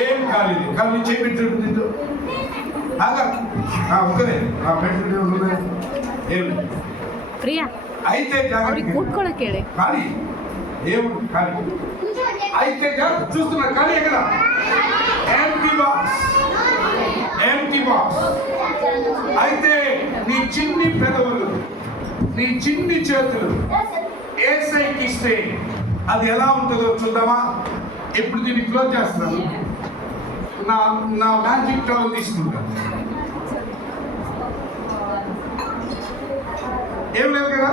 ఏం కాలేదు కానీ చేపెట్టాడు దీంట్లో ఒకరే అయితే కానీ ఏముంది కానీ అయితే చూస్తున్నా కానీ ఎక్కడ ఎంటీ బాక్స్ అయితే నీ చిన్ని పెదవులు నీ చిన్ని చేతులు ఏసైకి ఇస్తే అది ఎలా ఉంటుందో చూద్దామా. ఇప్పుడు దీన్ని క్లోజ్ చేస్తున్నాను. నా మ్యాజిక్ టవల్ తీసుకుంటాను. ఏం లేదు కదా,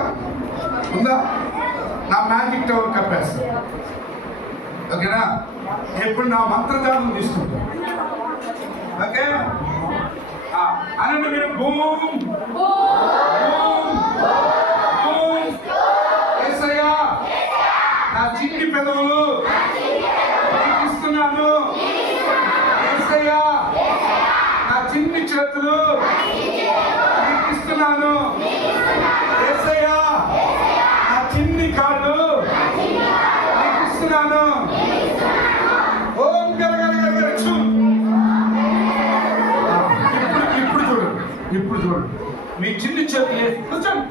ఉందా? నా మ్యాజిక్ టవల్ కప్పేస్తాను. ఓకేనా? ఎప్పుడు నా మంత్రజాలం తీసుకుంటాను. ఓకే అనండి మీరు బూమ్ ఏసయ్యా నా చిన్ని పెదవులు నీకు ఇస్తున్నాను. ఏసయ్యా నా చిన్ని చేతులు నీకు ఇస్తున్నాను. ఏసయ్యా నా చిన్ని కాళ్ళు నీకు ఇస్తున్నాను. ఓం గలగలగలగచ్చు. ఇప్పుడు చూడండి మీ చిన్ని చేతులు కూర్చోండి.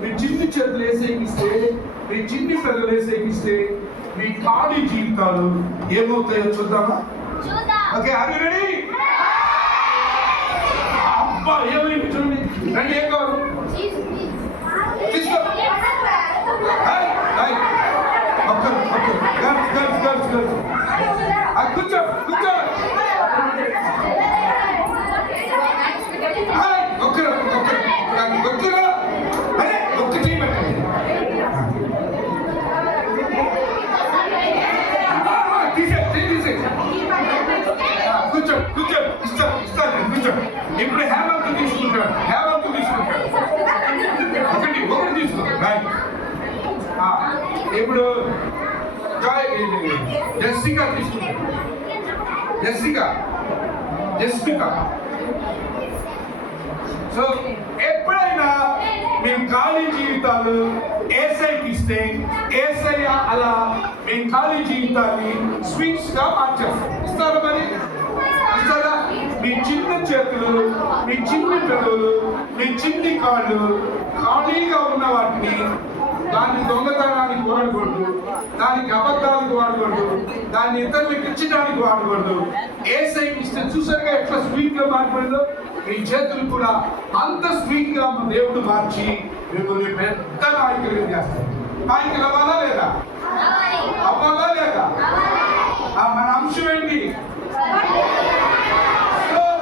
మీ చిన్ని చేతులు వేసేకిస్తే, మీ చిన్ని పిల్లలు వేసేకిస్తే మీ ఖాళీ జీవితాలు ఏమవుతాయో చూద్దామా? Okay, are you ready? అబ్బా ఏమైంది చూడండి. రండి, ఏం కావాలి తీసుకో. కూర్చో కూర్చో. ఇప్పుడు హేమంత్ తీసుకుంటాడు. ఒకటి తీసుకుంటాడు. ఇప్పుడు జెస్సికా తీసుకుంటాడు. జెస్సికా. సో ఎప్పుడైనా మేము ఖాళీ జీవితాలు ఏసైకి ఇస్తే ఏసయ్య అలా మేము ఖాళీ జీవితాన్ని స్వీట్స్ గా మార్చేస్తాం. ఇస్తారా? మరి ఇస్తారా? మీ చిన్న చేతులు, మీ చిన్ని పెదవులు, మీ చిన్ని కాళ్ళు ఖాళీగా ఉన్న వాటిని దాన్ని దొంగతనానికి వాడకూడదు, దానికి అబద్ధానికి వాడకూడదు, దాన్ని ఇతరులకు ఇచ్చడానికి వాడకూడదు. ఏసైకి ఇస్తే చూసారుగా ఎట్లా స్వీట్ గా మారిపోయిందో. మీ చేతులు కూడా అంత స్వీట్ గా మన దేవుడు మార్చి మిమ్మల్ని పెద్ద నాయకులుగా చేస్తారు. నాయకులు అవ్వాలా లేదా? అవ్వాలా లేదా? మన అంశం ఏంటి?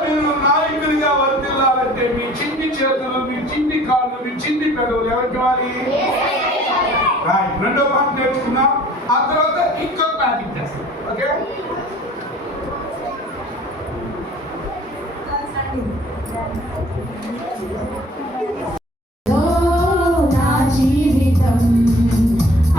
మీరు నాయకులుగా వర్తిల్లాలంటే మీ చిన్ని చేతులు, మీ చిన్ని కాళ్ళు, మీ చిన్ని పెదవులు ఎవరికి ఇవ్వాలి? రెండో పాట నేర్చుకున్నాం. ఆ తర్వాత ఇంకో మ్యాజిక్ చేస్తాం. ఓకే, యేసులో నా జీవితం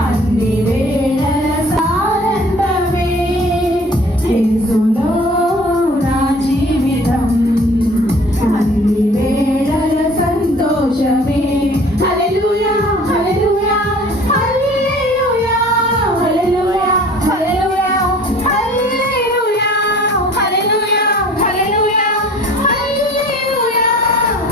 అన్ని వేళల సంతోషమే. హల్లెలూయా హల్లెలూయా హల్లెలూయా హల్లెలూయా హల్లెలూయా హల్లెలూయా హల్లెలూయా హల్లెలూయా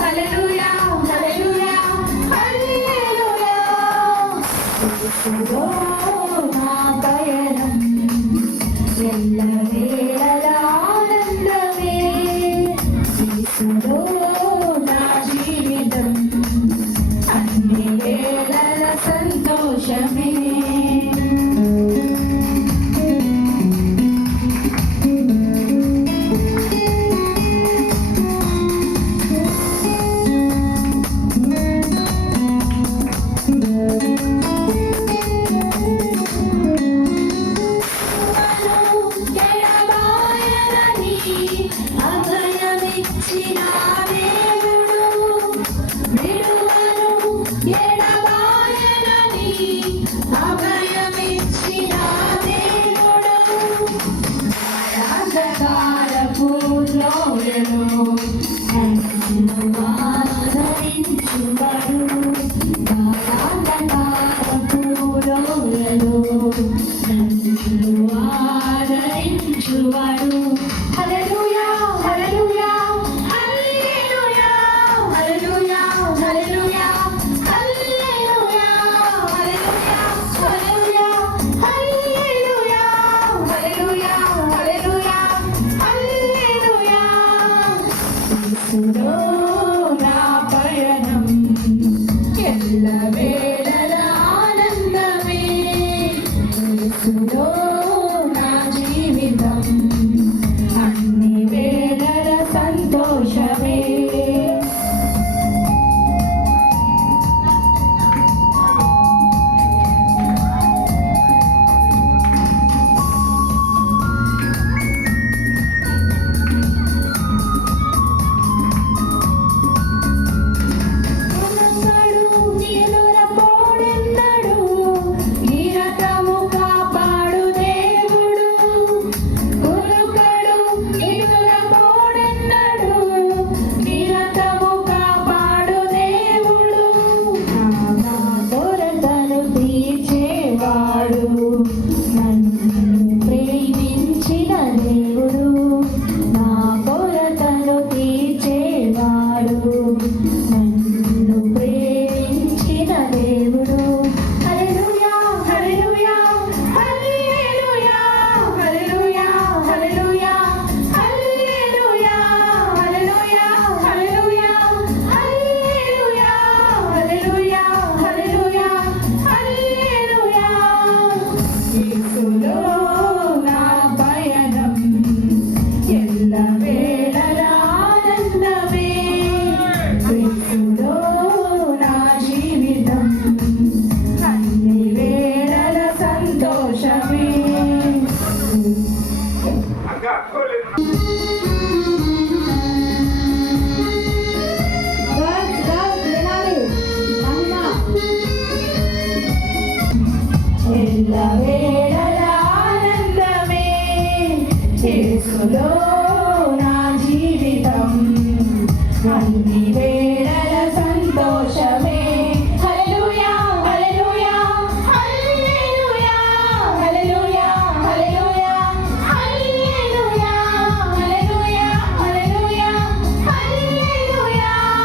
హల్లెలూయా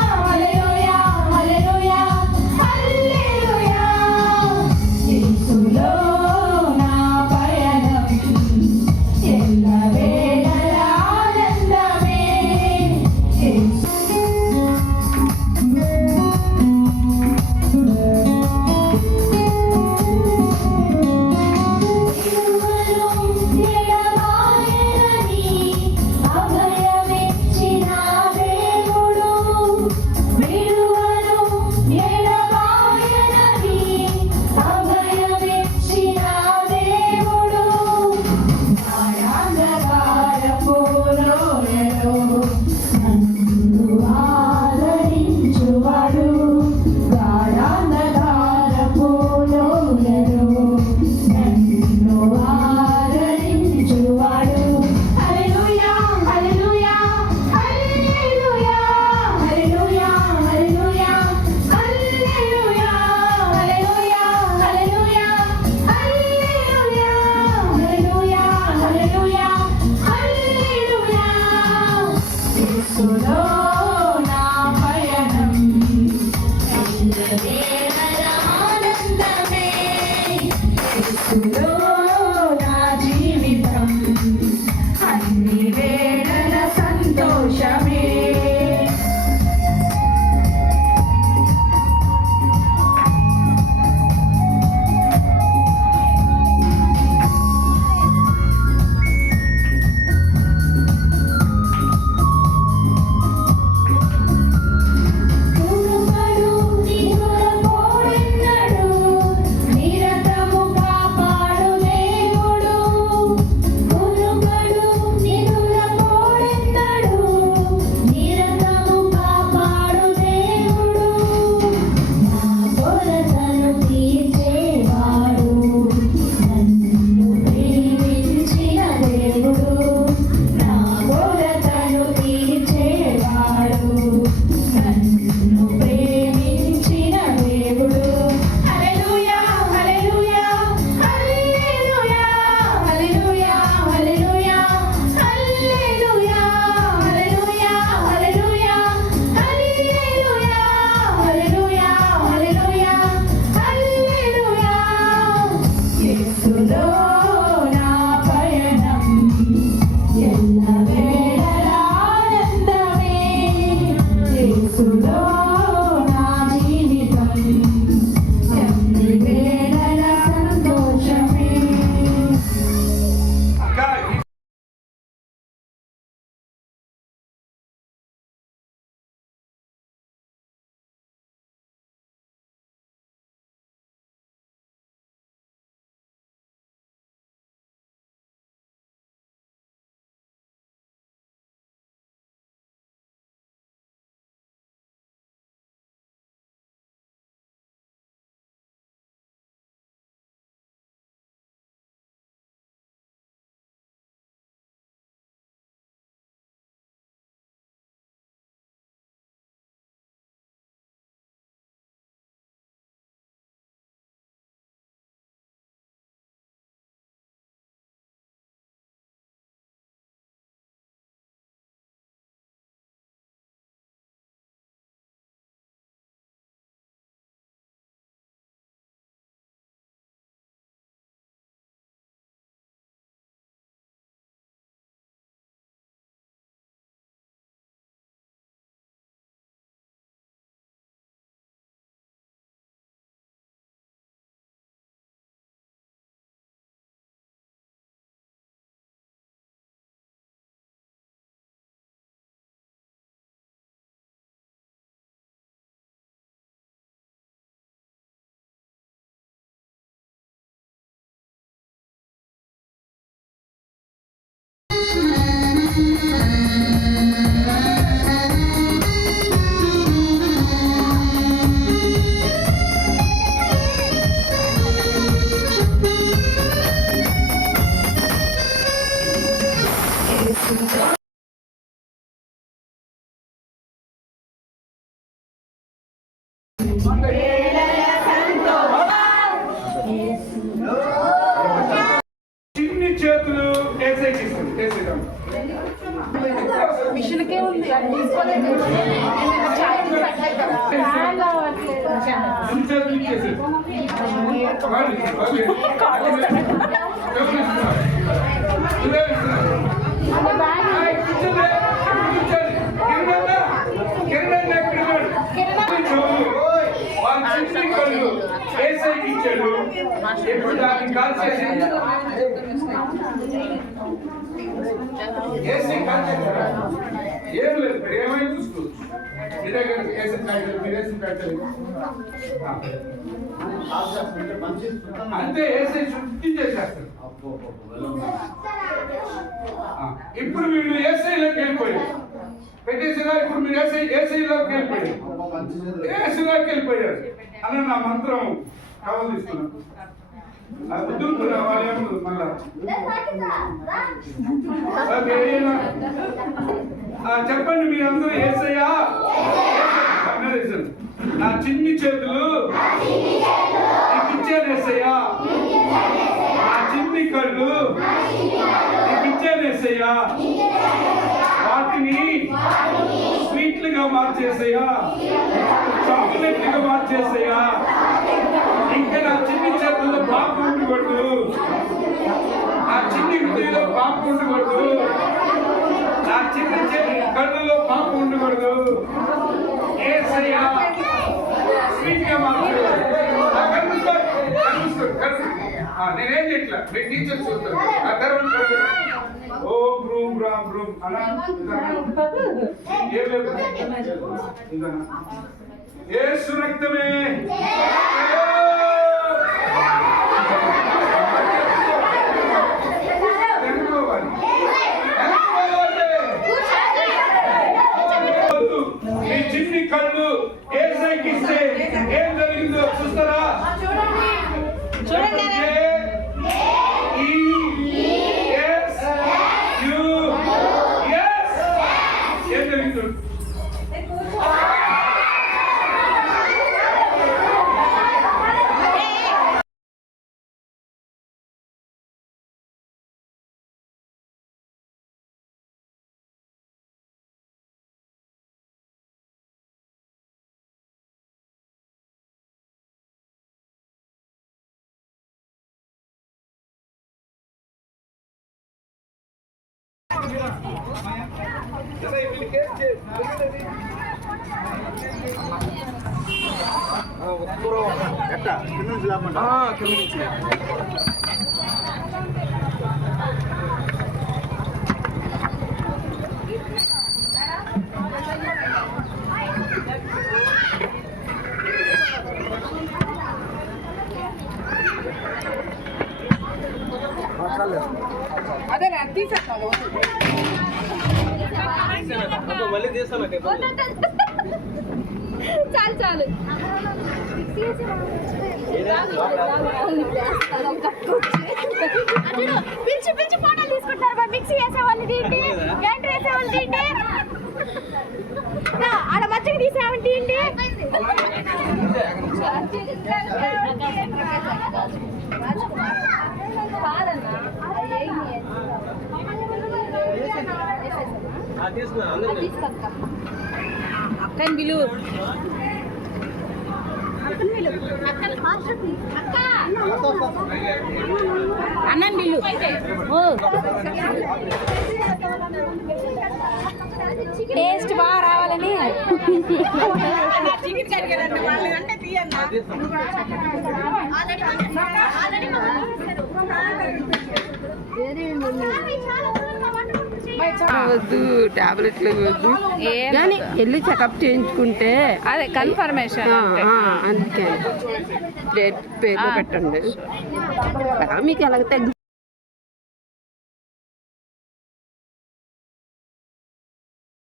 హల్లెలూయా హల్లెలూయా హల్లెలూయా. యేసులో నా పయనం ఎల్లవేళలా ఆనందమే. యేసులో నా జీవితం అన్ని వేళల సంతోషమే. ఇంకా చిన్ని చేతులు ఏసైకి ఇస్తుంది. ఏసైకి మిషన్కే ఉంది అది తీసుకోలేదు చిన్ని చేతులు ఇచ్చేసి ఏసైకి ఇచ్చాడు. ఎప్పుడు దాన్ని కాల్ చేసి ఏసీ కాల్ చేశారా? ఏం లేదు, మీరు ఏమైనా చూసుకోవచ్చు. మీరే కనుక ఏసీ పెట్టాలి, మీరు ఏసీ పెట్టాలి అంతే. ఏసీ శుద్ధి చేసేస్తారు. ఇప్పుడు వీళ్ళు ఏసీలోకి వెళ్ళిపోయారు. పెట్టేసినా ఇప్పుడు మీరు ఏసీలోకి వెళ్ళిపోయారు. ఏసీలోకి వెళ్ళిపోయారు అని నా మంత్రం కవలు తీసుకున్నాను. బుద్ధుంటున్నా వాళ్ళు ఏమన్నారు మళ్ళా చెప్పండి మీరందరూ ఏసయ్యా నా చిన్ని చేతులు నీకు ఇచ్చాను ఏసయ్యా, నా చిన్ని కళ్ళు నీకు ఇచ్చాను ఏసయ్యా, వాటిని స్వీట్లుగా మార్చేసయ్యా, చాక్లెట్లుగా మార్చేసయ్యా. ఇంకా నా చిన్ని చేతుల్లో పాపం ఉండకూడదు, నా చిన్ని హృదయంలో పాపం ఉండకూడదు, నా చిన్ని కళ్ళలో పాపం ఉండకూడదు. ఏసయ్యా స్వీట్ గా మార్చు. నేనేం చెట్లా మీ టీచర్స్ చూస్తాను. ఓం రూమ్ రామ్ రూమ్ అలా యేసు రక్తమే మీ చిన్ని కళ్ళు ఏసైకి ఇస్తే ఏం జరిగిందో చూస్తారా? చూడండి. ఏం జరుగుతుంది? Jadi, అదే తీసేస్తాను చాలు చాలు పిలిచి పిలిచి ఫోటోలు తీసుకుంటారు మిక్సీ వేసేవాళ్ళు ఏంటి గ్రైండర్ వేసేవాళ్ళు ఏంటి ఆడ మచ్చకి తీసేవాళ్ళు ఏంటి అక్కని బిలు అన్నం బిల్లు టేస్ట్ బాగా రావాలని వద్దు టాబ్లెట్లు వద్దు కానీ వెళ్ళి చెకప్ చేయించుకుంటే అదే కన్ఫర్మేషన్ అందుకే డేట్ పేర్లు పెట్టండి మీకు ఎలాగ తగ్గి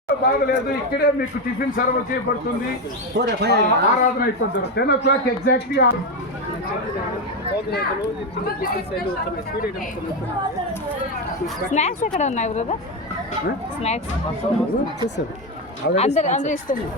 బాగలేదు. ఇక్కడే మీకు టిఫిన్ సర్వ్ చేయబడుతుంది. ఆరాధన అయిపోతుంది 10 o'clock ఎగ్జాక్ట్లీ. స్నాక్స్ ఎక్కడ ఉన్నాయి బ్రదర్ స్నాక్స్ అందరూ ఇస్తున్నా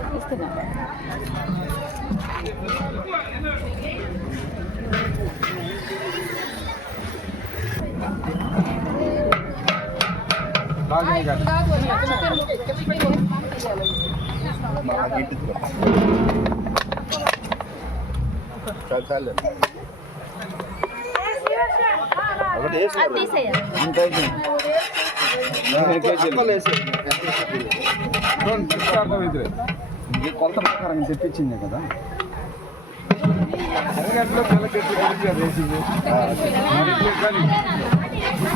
కొలత ప్రకారం తెప్పించింది కదా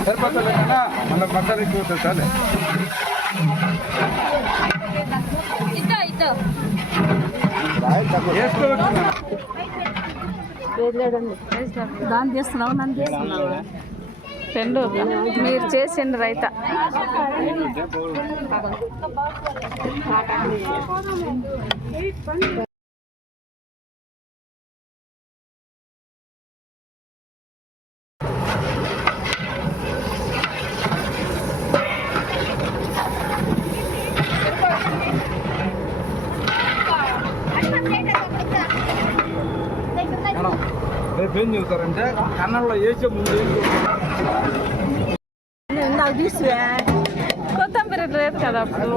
సరిపోతుంది కదా మన మసాలా ఎక్కువ అవుతుంది చాలే దాన్ని చేస్తున్నావు నన్ను చేస్తున్నావు రెండు మీరు చేసిండు రైతా రేపు ఏం చెబుతారంటే కన్నడలో వేసే ముందు నాకు తీసువే కొత్తిమీర లేదు కదా అప్పుడు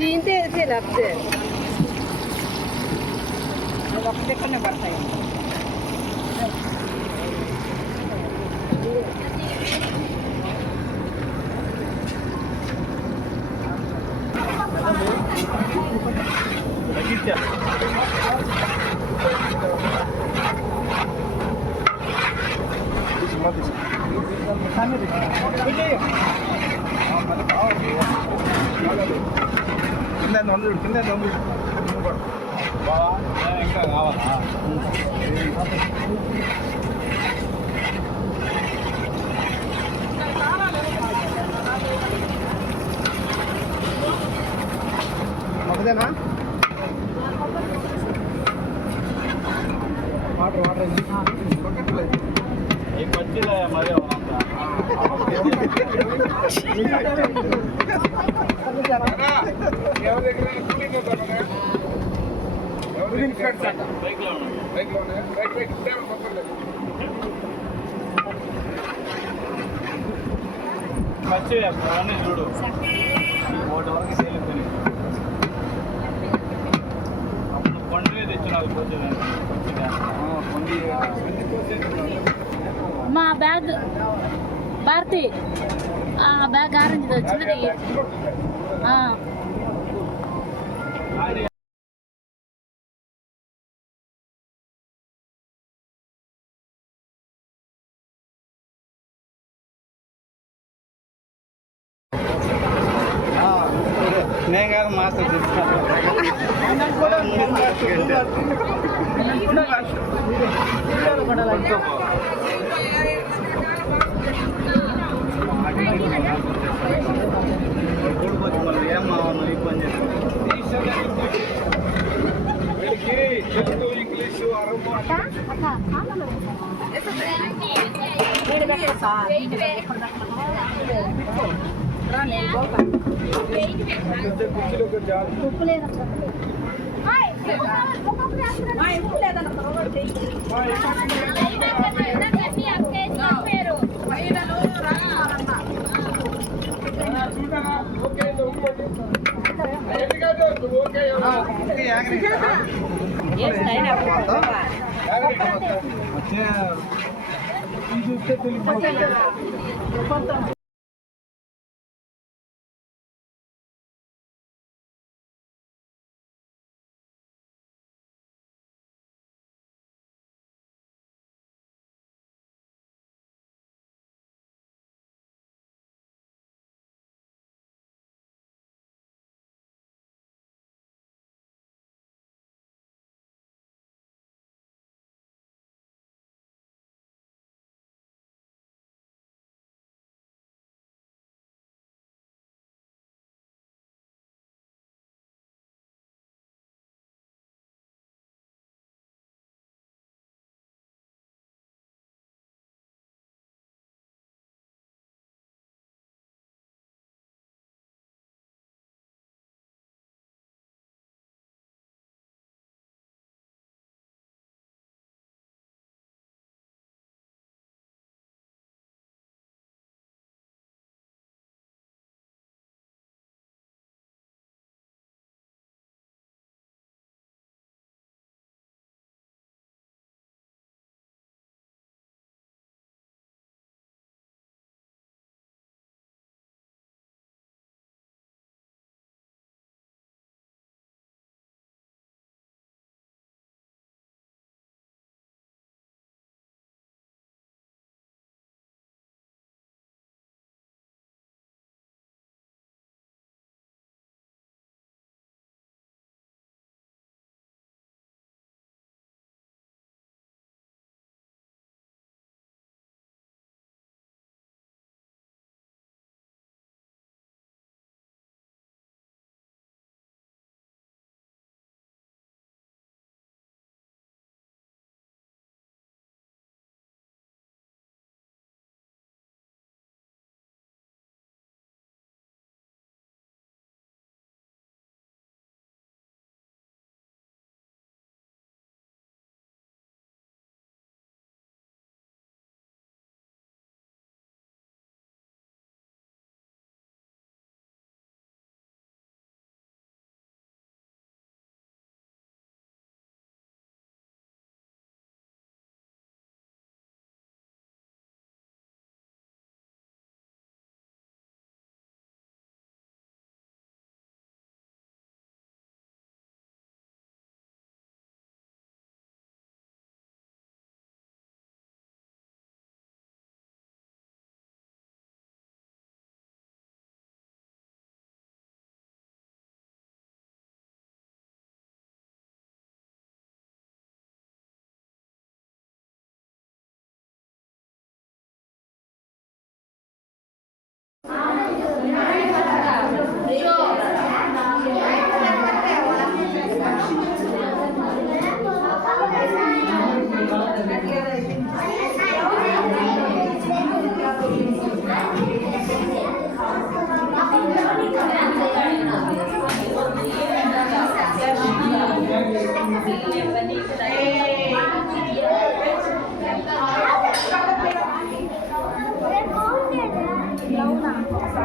దీంతో వేసే లేకపోతే ఒక దగ్గరనే పడతాయి కింద ఇంకా కావాలా ఒకదేనా వాటర్ వాటర్ ఈ పచ్చిలే మరి ఎవరి దగ్గర కూలింగ్ అవుతామన్నా బైక్లోనే బైక్ ఇస్తే పక్కర్లేదు మంచి అవన్నీ చూడు ఒకటి వరకు సేల్ అయిపోయింది అప్పుడు పండుగ తెచ్చినారు మా బ్యాగ్ భారతి ఆ బ్యాగ్ ఆరెంజ్ వచ్చింది నేను కాదు మాస్టర్ ఏం మావను ఈ పని వీళ్ళకి తెలుగు ఇంగ్లీషు అరవై కుర్చీలో ఒక జాబ్ ఉప్పు లేదన్న ఓకే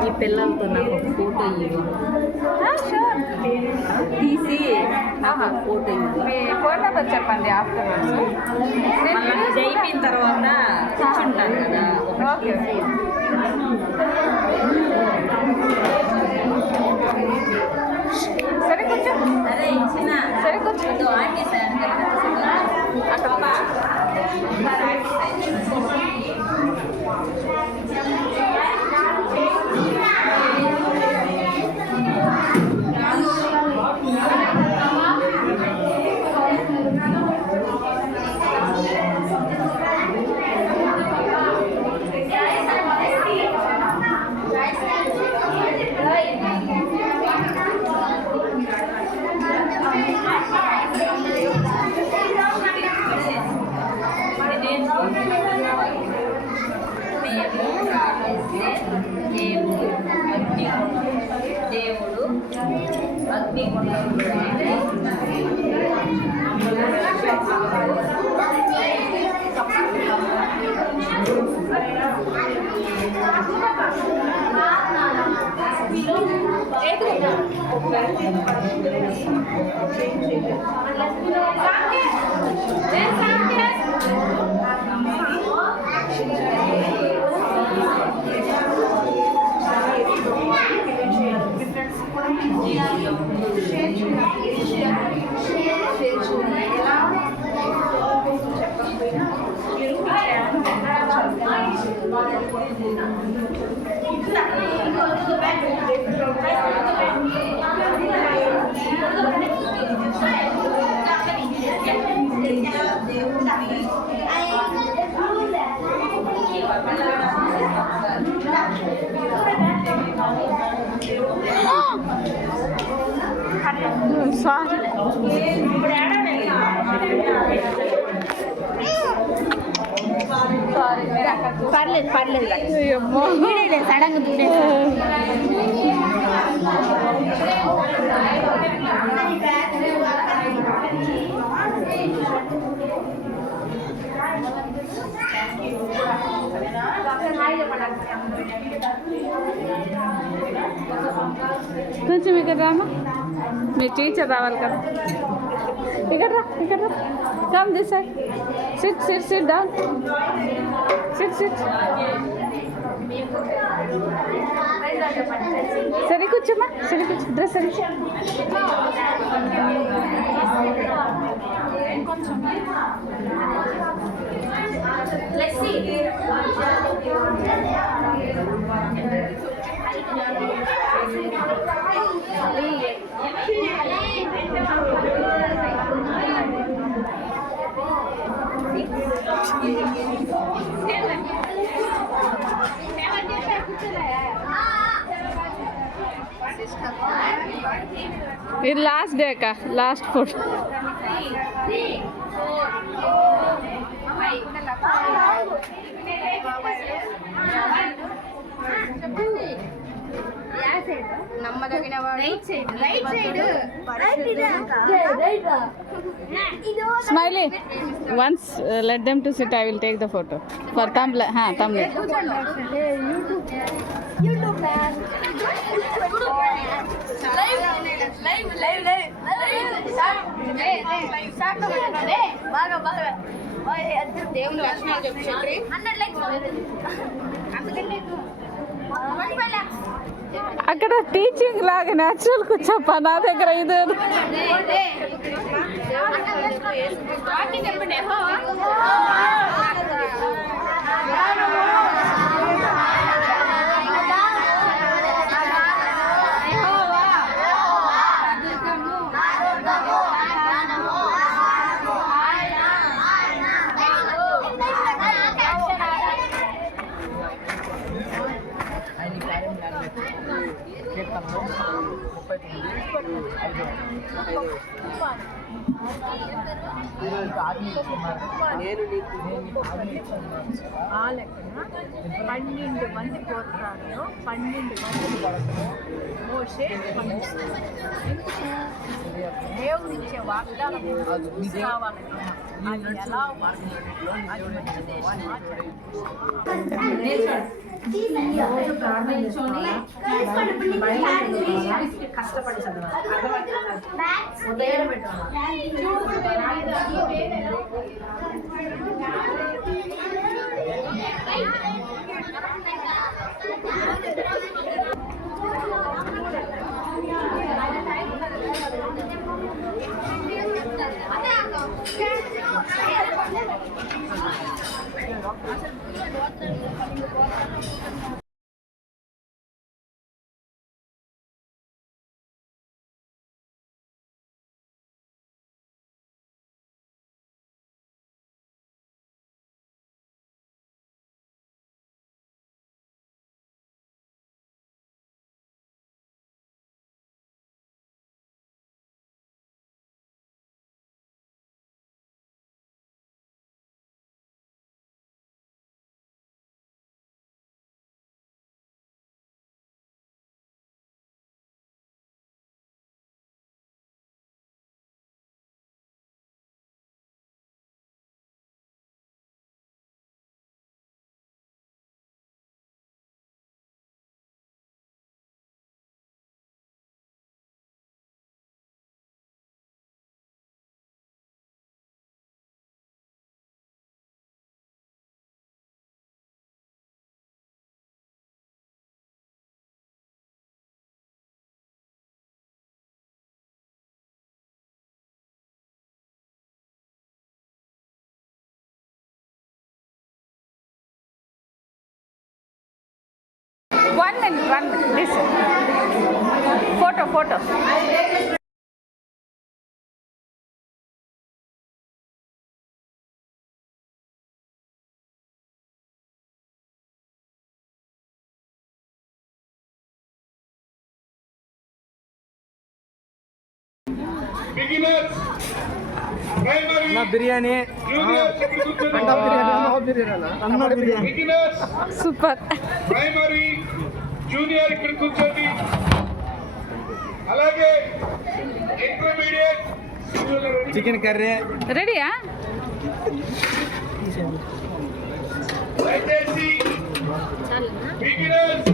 ఈ పిల్లలతో నాకు ఒక ఫోటో ఇవ్వు షూర్. తీసి నాకు ఫోటో ఇవ్వు. మీ ఫోన్ నెంబర్ చెప్పండి ఆఫ్టర్వర్డ్స్. మళ్ళీ ఇది అయిపోయిన తర్వాత కూర్చుంటాను కదా ఓకే ఓకే. సరే కూర్చో. అదే ఇచ్చిన సరే కూర్చో. అక్కడ దేవుడు అగ్నిగుండం పర్లేదు పర్లేదు సడన్గా దూరేస్తా. కొంచెం ఇక్కడ రామా, మీ టీచర్ రావాలి కదా. ఇక్కడ రా, ఇక్కడ రా. Come this side. SIT SIT SIT down. SIT SIT. సరే కూర్చోమ్మా, సరే కూర్చో. డ్రెస్ సరే. ఇది లాస్ట్ డే అక్క, last photo. Smiley, once let them to sit, I will take the photo for thumbnail. Thumbnail. YouTube man. బాగా దేవుని లక్షణాలు చెప్పు. 100 likes. అందుకంటే అక్కడ టీచింగ్ లాగా న్యాచురల్ కూర్చోప్ప, నా దగ్గర ఇది ఆ లెక్కన 12 మంది గోత్రాల్లో 12 మంది మోషే దేవుడిచ్చే వాగ్దానం కావాలని అది ఎలా అది మంచి దేశం రోజు ప్రార్థన చేసుకోవాలి, బయటకు పోవాలి, కష్టపడి చదవాలి. అర్థమవుతుందా? ఉదయం పెట్టాలి. One minute, this photo. Beginners, primary, biryani junior, beginners, super. Primary junior ఇక్కడ కూర్చోండి. అలాగే ఇంటర్మీడియట్ చికెన్ కర్రీ రెడీయా? దయచేసి beginners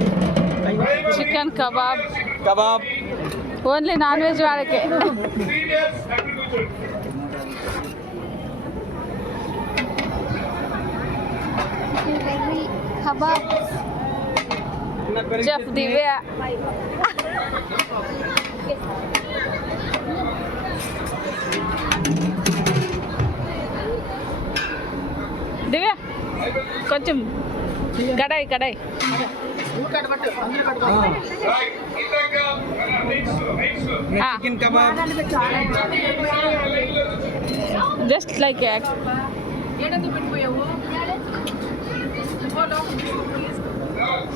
chicken kebab kebab only non veg వాళ్ళకే. సీనియర్స్ అక్కడ కూర్చోండి. Kebab chef Divya. దివ్య కొంచెం కడాయి రైట్ ఇందాక next chicken kebab just like ఏడెందుకు పెట్టిపోయావు?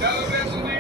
చాలా ప్లేస్ ఉంది.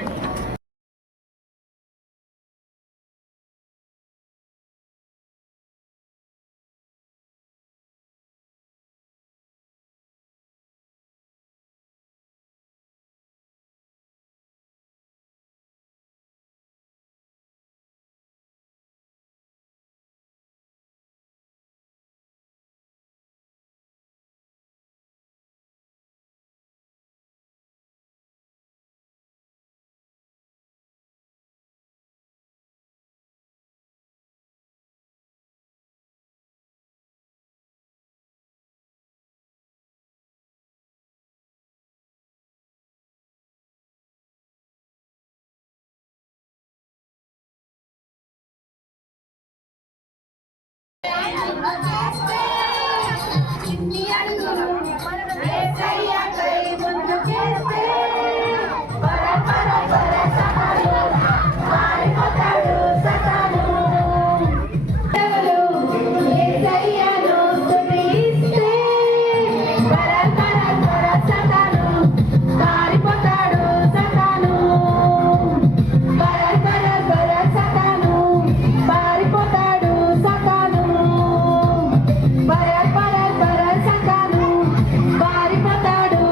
పారిపోతాడు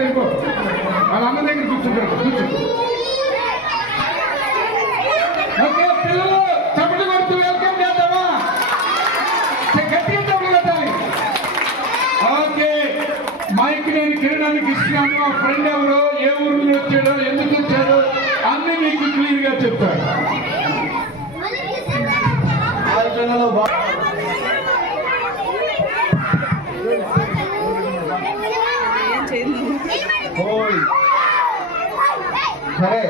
వెళ్ళిపో. వాళ్ళ అమ్మ దగ్గర కూర్చుంటారు. ఓకే పిల్లలు చప్పట్లు కొడుతూ వెల్కమ్ చేద్దామా? గట్టిగా చప్పట్లు కొట్టాలి. ఓకే మైక్ నేను కిరణానికి ఇస్తున్నాను. మా ఫ్రెండ్ ఎవరో, ఏ ఊరు నుంచి వచ్చాడో, ఎందుకు వచ్చాడో అన్ని మీకు క్లియర్ గా చెప్తాడు. సరే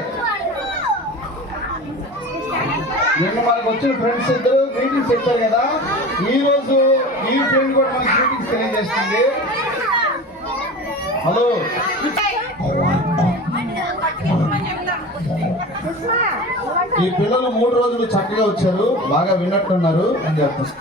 నిన్న మనకు వచ్చిన ఫ్రెండ్స్ ఇద్దరు గ్రీటింగ్స్ చెప్పారు కదా, ఈ రోజు ఈ ఫ్రెండ్ కూడా మనకి గ్రీటింగ్స్ తెలియజేస్తుంది. హలో ఈ పిల్లలు 3 రోజులు చక్కగా వచ్చారు, బాగా విన్నట్టున్నారు అని చెప్తారు.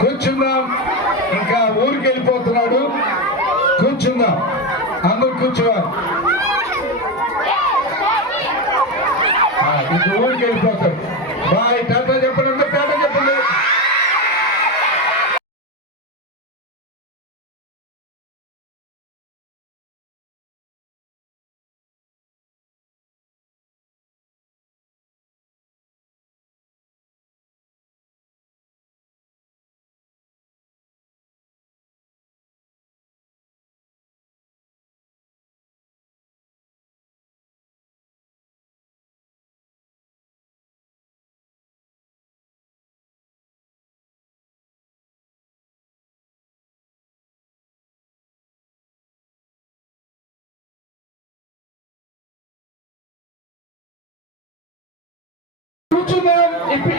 కూర్చుందాం, ఇంకా ఊరికి వెళ్ళిపోతున్నాడు. కూర్చుందాం, అందరూ కూర్చోవాలి. ఇంకా ఊరికి వెళ్ళిపోతాడు. బాయ్ టాటా చెప్పండి, అందరూ టాటా చెప్పండి.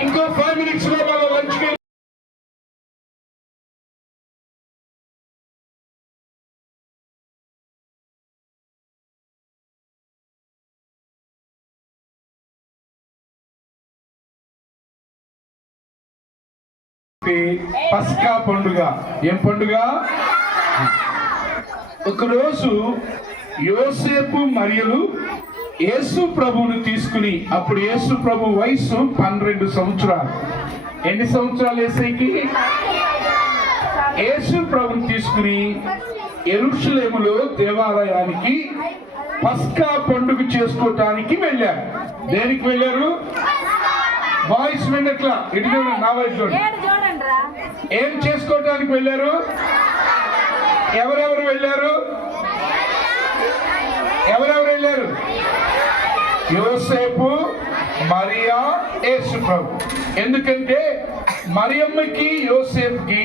ఇంకో 5 minutes లో మన లంచ్ పస్కా పండుగ. ఏం పండుగ? ఒకరోజు యోసేపు మరియలు యేసు ప్రభువును తీసుకుని, అప్పుడు యేసు ప్రభు వయసు 12 సంవత్సరాలు. ఎన్ని సంవత్సరాలు యేసయ్యకి? యేసు ప్రభుని తీసుకుని యెరూషలేములో దేవాలయానికి పస్కా పండుగ చేసుకోవటానికి వెళ్ళారు. దేనికి వెళ్ళారు? బాయ్స్ వెళ్ళట్లా, ఇటు చూడండి, నా వైపు చూడండి. ఏం చేసుకోవటానికి వెళ్ళారు? ఎవరెవరు వెళ్ళారు? ఎవరెవరు వెళ్ళారు? యోసేపు, మరియా, యేసు ప్రభు. ఎందుకంటే మరియమ్మకి యోసేపుకి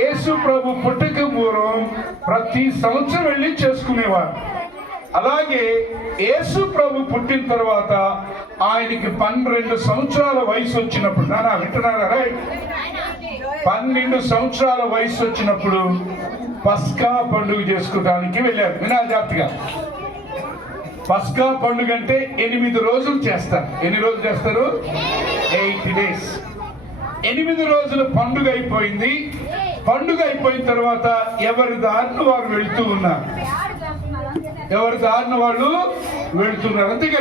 యేసు ప్రభు పుట్టక పూర్వం ప్రతి సంవత్సరం వెళ్ళి చేసుకునేవారు. అలాగే యేసు ప్రభు పుట్టిన తర్వాత ఆయనకి 12 సంవత్సరాల వయసు వచ్చినప్పుడు, నానా వింటున్నారా? రైట్, 12 సంవత్సరాల వయసు వచ్చినప్పుడు పస్కా పండుగ చేసుకోవడానికి వెళ్ళారు. వినాలి జాగ్రత్తగా. పస్కా పండుగ అంటే 8 రోజులు చేస్తారు. ఎన్ని రోజులు చేస్తారు? 8 days. 8 రోజుల పండుగ అయిపోయింది. పండుగ అయిపోయిన తర్వాత ఎవరి దారిని వారు వెళ్తూ ఉన్నారు. ఎవరి దారిన వాళ్ళు వెళ్తున్నారు. అంతేగా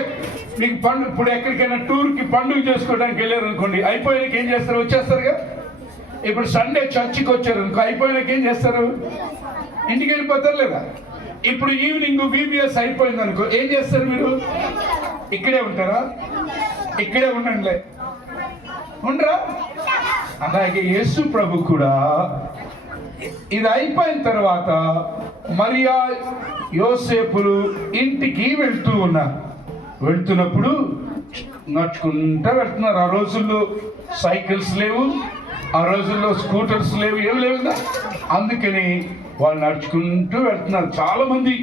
మీకు పండుగ, ఇప్పుడు ఎక్కడికైనా టూర్కి పండుగ చేసుకోవడానికి వెళ్ళారు అనుకోండి, అయిపోయాక ఏం చేస్తారు? వచ్చేస్తారుగా. ఇప్పుడు సండే చర్చికి వచ్చారు అనుకో, అయిపోయాక ఏం చేస్తారు? ఇంటికి వెళ్ళిపోతారు లేదా? ఇప్పుడు ఈవినింగ్ VBS అయిపోయింది అనుకో, ఏం చేస్తారు మీరు? ఇక్కడే ఉంటారా? ఇక్కడే ఉండండి, ఉండరా? అలాగే యేసు ప్రభు కూడా ఇది అయిపోయిన తర్వాత మరియా యోసేపులు ఇంటికి వెళ్తున్నప్పుడు నడుచుకుంటూ వెళ్తున్నారు. ఆ రోజుల్లో సైకిల్స్ లేవు, ఆ రోజుల్లో స్కూటర్స్ లేవు, ఏమి లేవు కదా. అందుకని వాళ్ళు నడుచుకుంటూ వెళ్తున్నారు చాలా మంది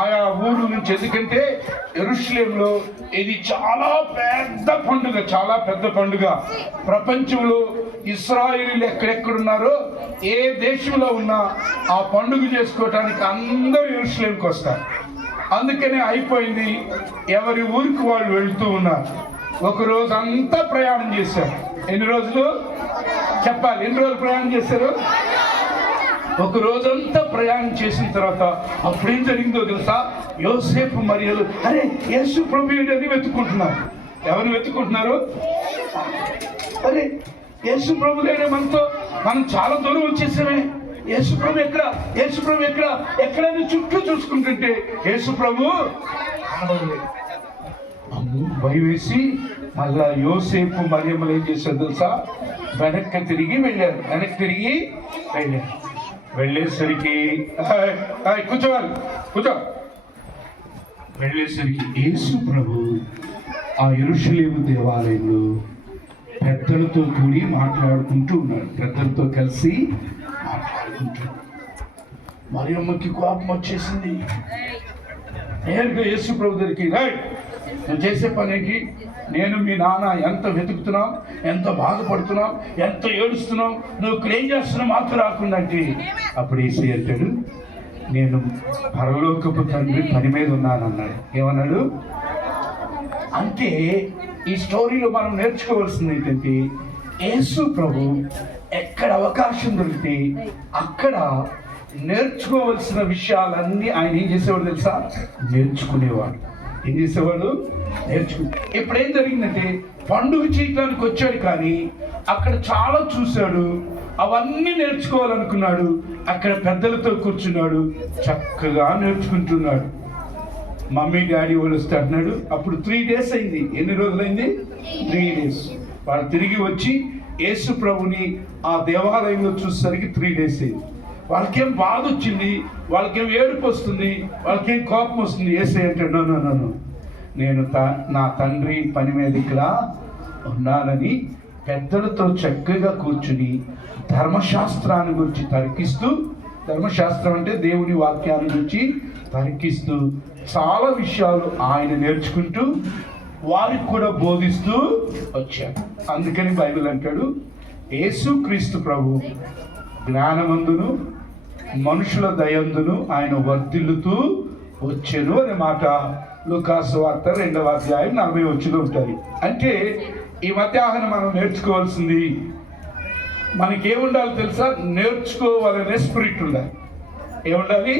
ఆయా ఊరు నుంచి. ఎందుకంటే యెరూషలేములో ఇది చాలా పెద్ద పండుగ. ప్రపంచంలో ఇశ్రాయేలీయులు ఎక్కడెక్కడున్నారో ఏ దేశంలో ఉన్నా ఆ పండుగ చేసుకోవటానికి అందరూ యెరూషలేముకి వస్తారు. అందుకనే అయిపోయింది, ఎవరి ఊరికి వాళ్ళు వెళ్తూ ఉన్నారు. ఒక రోజు అంతా ప్రయాణం చేశారు. ఎన్ని రోజులు చెప్పాలి? ఎన్ని రోజులు ప్రయాణం చేశారు? ఒక రోజంతా ప్రయాణం చేసిన తర్వాత అప్పుడేం జరిగిందో తెలుసా? యోసేపు మరియలు అరే యేసు ప్రభు అని వెతుక్కుంటున్నారు. ఎవరు వెతుక్కుంటున్నారు? అరే యేసు ప్రభు లేడే మనతో, మనం చాలా దూరం వచ్చేసామే, యేసు ప్రభు ఎక్కడ, యేసు ప్రభు ఎక్కడ, ఎక్కడైనా చుట్టూ చూసుకుంటుంటే యేసు ప్రభు భయం వేసి మళ్ళా యోసేపు మరియమ్మలు ఏం చేశారు తెలుసా? వెనక్కి తిరిగి వెళ్ళారు. వెళ్ళేసరికి కూర్చో. వెళ్ళేసరికి యేసు ప్రభు ఆ యెరూషలేము దేవాలయంలో పెద్దలతో కూడి మాట్లాడుకుంటూ ఉన్నాడు. పెద్దలతో కలిసి మాట్లాడుకుంటాడు. మరియమ్మకి కోపం వచ్చేసింది. నేరుగా యేసు ప్రభు దగ్గరికి, నువ్వు చేసే పనికి నేను మీ నాన్న ఎంత వెతుకుతున్నాం, ఎంత బాధపడుతున్నాం, ఎంత ఏడుస్తున్నాం, నువ్వు ఇక్కడ ఏం చేస్తున్నావు మాకు రాకుండా అంటే అప్పుడు యేసు అంటాడు, నేను పరలోకపు తండ్రి పని మీద ఉన్నాను అన్నాడు. ఏమన్నాడు? అంటే ఈ స్టోరీలో మనం నేర్చుకోవాల్సింది ఏంటంటే యేసు ప్రభు ఎక్కడ అవకాశం దొరికితే అక్కడ నేర్చుకోవలసిన విషయాలన్నీ ఆయన ఏం చేసేవాడు తెలుసా? నేర్చుకునేవాడు. ఏం చేసేవాడు? ఇప్పుడు ఏం జరిగిందంటే పండుగ చేయడానికి వచ్చాడు, కానీ అక్కడ చాలా చూశాడు, అవన్నీ నేర్చుకోవాలనుకున్నాడు. అక్కడ పెద్దలతో కూర్చున్నాడు, చక్కగా నేర్చుకుంటున్నాడు. మమ్మీ డాడీ వాళ్ళు వస్తే అంటున్నాడు. అప్పుడు 3 days అయింది. ఎన్ని రోజులైంది? 3 days. వాళ్ళు తిరిగి వచ్చి యేసు ప్రభుని ఆ దేవాలయంలో చూసేసరికి 3 days అయింది. వాళ్ళకేం బాధ వచ్చింది, వాళ్ళకేం ఏడుపు వస్తుంది, వాళ్ళకేం కోపం వస్తుంది. యేసయ్య అంటే నో, నేను నా తండ్రి పని మీద ఇక్కడ ఉన్నానని పెద్దలతో చక్కగా కూర్చుని ధర్మశాస్త్రాన్ని గురించి తర్కిస్తూ, ధర్మశాస్త్రం అంటే దేవుని వాక్యాన్ని గురించి తర్కిస్తూ చాలా విషయాలు ఆయన నేర్చుకుంటూ వారికి కూడా బోధిస్తూ వచ్చాడు. అందుకని బైబిల్ అంటాడు, యేసుక్రీస్తు ప్రభు జ్ఞానమందును మనుషుల దయందును ఆయన వర్ధిల్లుతూ వచ్చెను అనే మాట లూకాసు వార్త 2వ అధ్యాయం 40 వచనంలో ఉంటుంది. అంటే ఈ మధ్యాహ్నం మనం నేర్చుకోవాల్సింది, మనకేముండాలి తెలుసా? నేర్చుకోవాలనే స్పిరిట్ ఉండాలి. ఏముండాలి?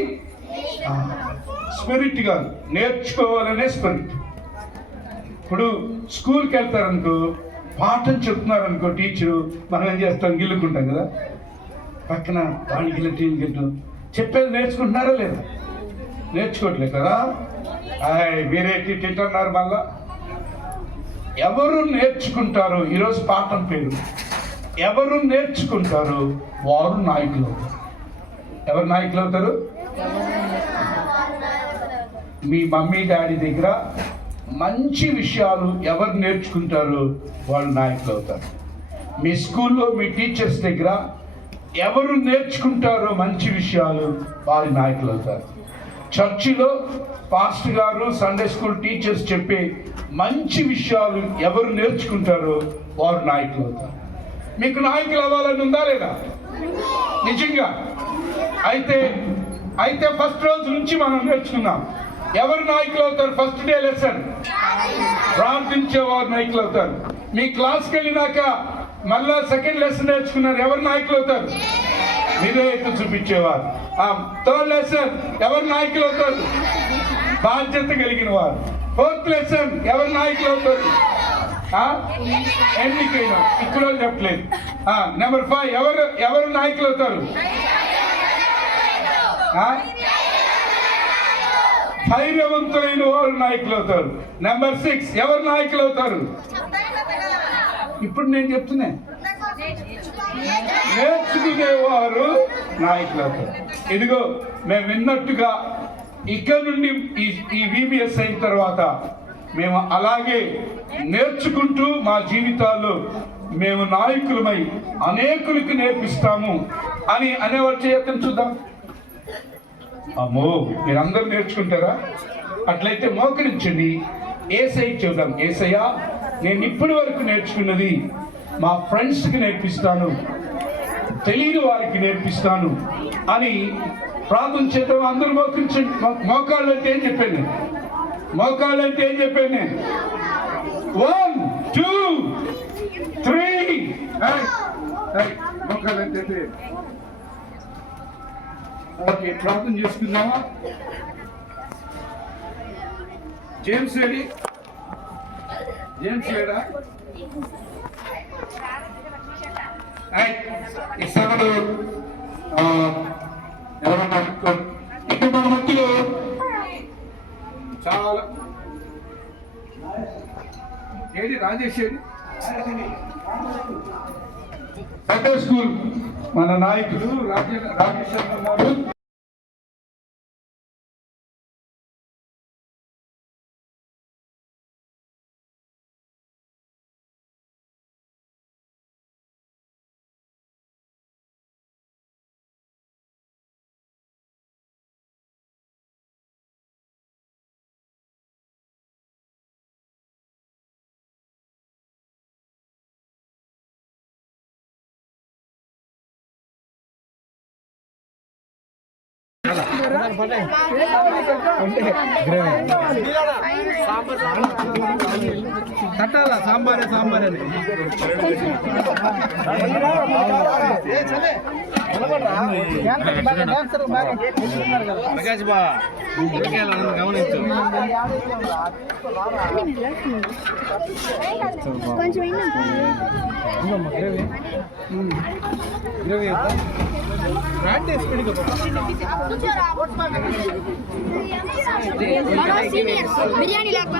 స్పిరిట్ కాదు, నేర్చుకోవాలనే స్పిరిట్. ఇప్పుడు స్కూల్కి వెళ్తారనుకో, పాఠం చెప్తున్నారనుకో టీచరు, మనం ఏం చేస్తాం? గిల్లుకుంటాం కదా. పక్కన వాడికి గిల్లు చెప్పేది నేర్చుకుంటున్నారా లేదా? నేర్చుకోవట్లేదు కదా. వేరే టీచర్ అన్నారు. మళ్ళా ఎవరు నేర్చుకుంటారో, ఈరోజు పాఠం పేరు, ఎవరు నేర్చుకుంటారో వారు నాయకులు అవుతారు. ఎవరు నాయకులు అవుతారు? మీ మమ్మీ డాడీ దగ్గర మంచి విషయాలు ఎవరు నేర్చుకుంటారో వాళ్ళు నాయకులు అవుతారు. మీ స్కూల్లో మీ టీచర్స్ దగ్గర ఎవరు నేర్చుకుంటారో మంచి విషయాలు వారి నాయకులు అవుతారు. చర్చిలో పాస్టర్ గారు, సండే స్కూల్ టీచర్స్ చెప్పే మంచి విషయాలు ఎవరు నేర్చుకుంటారో వారు నాయకులు అవుతారు. మీకు నాయకులు అవ్వాలని ఉందా లేదా? నిజంగా అయితే ఫస్ట్ రోజు నుంచి మనం నేర్చుకుందాం. ఎవరు నాయకులు అవుతారు? ఫస్ట్ డే లెసన్ ప్రార్థించేవారు నాయకులు అవుతారు. మీ క్లాస్కి వెళ్ళినాక మళ్ళా సెకండ్ లెసన్ నేర్చుకున్నారు, ఎవరు నాయకులు అవుతారు? విధేయత చూపించేవారు. థర్డ్ లెసన్ ఎవరు నాయకులు అవుతారు? బాధ్యత కలిగిన వారు. ఫోర్త్ లెసన్ ఎవరు నాయకులు అవుతారు? ఎన్నికైనా ఇక్కడ చెప్పలేదు. నెంబర్ 5 ఎవరు నాయకులు అవుతారు? ధైర్యవంతులైన వారు నాయకులు అవుతారు. నెంబర్ 6 ఎవరు నాయకులు అవుతారు? ఇప్పుడు నేను చెప్తున్నా, నేర్చుకునేవారు నాయకులతో. ఇదిగో మేము విన్నట్టుగా ఇక్కడ నుండి ఈ VBS అయిన తర్వాత మేము అలాగే నేర్చుకుంటూ మా జీవితాల్లో మేము నాయకులమై అనేకులకు నేర్పిస్తాము అని అనేవారు చేయొద్దని చూద్దాం. అమ్మో, మీరందరూ నేర్చుకుంటారా? అట్లయితే మోకరించండి, ఏసయ్య చూద్దాం. ఏసయ్య, నేను ఇప్పటి వరకు నేర్చుకున్నది మా ఫ్రెండ్స్కి నేర్పిస్తాను, తెలియని వారికి నేర్పిస్తాను అని ప్రార్థన చేద్దాం. అందరూ మోకరించండి. మోకాళ్ళు అంటే ఏం చెప్పాను? మోకాళ్ళు అంటే ఏం చెప్పాను నేను? 1 2 3. మోకాళ్ళు అంటే ఓకే, ప్రార్థన చేసుకుందామా? James ready? జేమ్స్ లేడా? ఈ సభలో ఎవరన్నా ఇక్కడ మన మధ్యలో చాలా ఏది రాజేష్ ఏది సండే స్కూల్ మన నాయకులు రాజేష్ ఉన్నారు. కట్టాలా సాంబారే సాంబార్ అని ప్రకాష్ బా గమనించు. కొంచెం బిర్యానీ లేకపోతే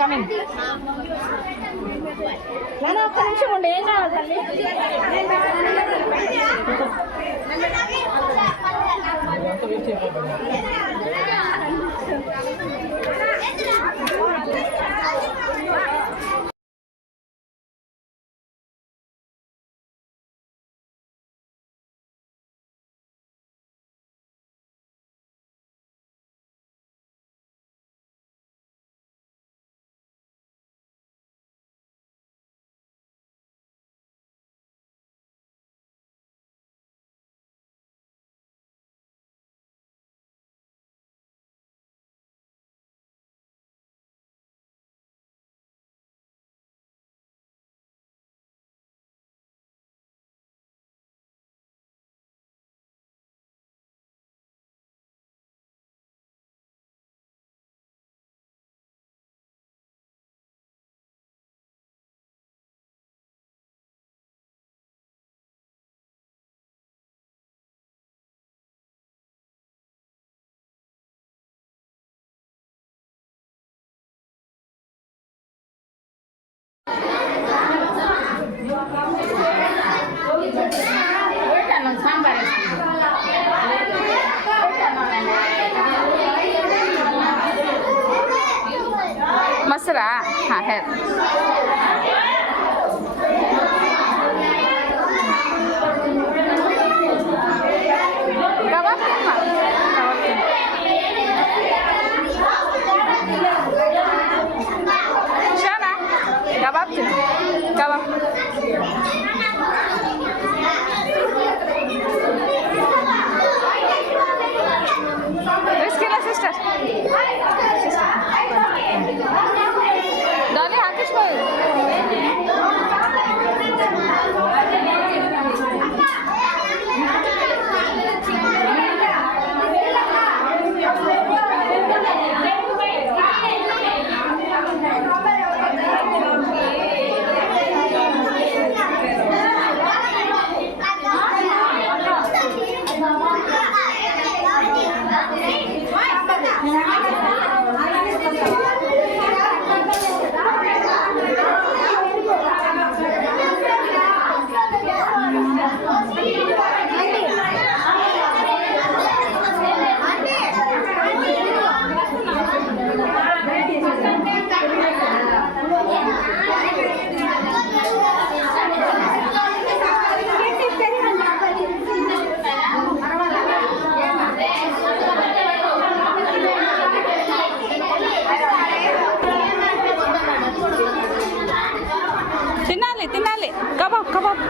కమింగ్ నాన్న ఒక్క నిమిషం ఉండి ఏం కావాలి दूसरा हाँ है कबाब शाना कबाब कबाब सिस्टर डाले हाकिश भाई తినాలి కబాబ్ కబాబ్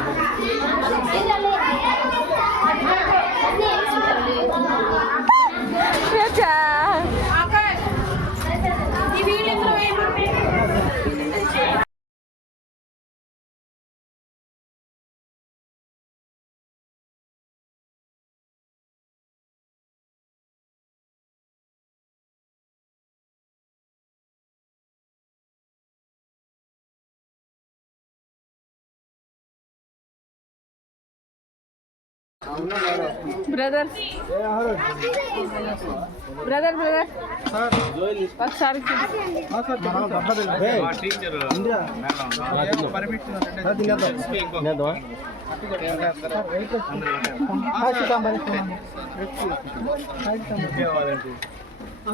బ్రదర్ ఒకసారి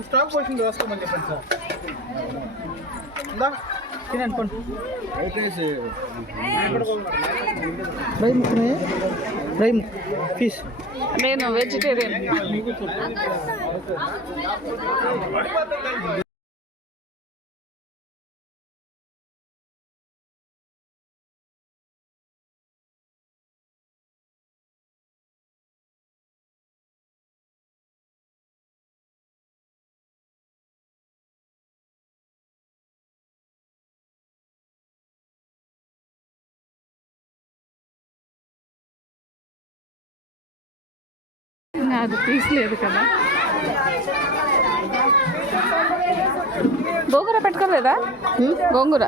స్టాక్ పోషన్ వేసుకోమని చెప్పండి సార్ తినండి పండు ఫ్రై ఫిష్ నేను వెజిటేరియన్ అది తీసలేదు కదా గోంగూర పెట్టుకోలేదా గోంగూర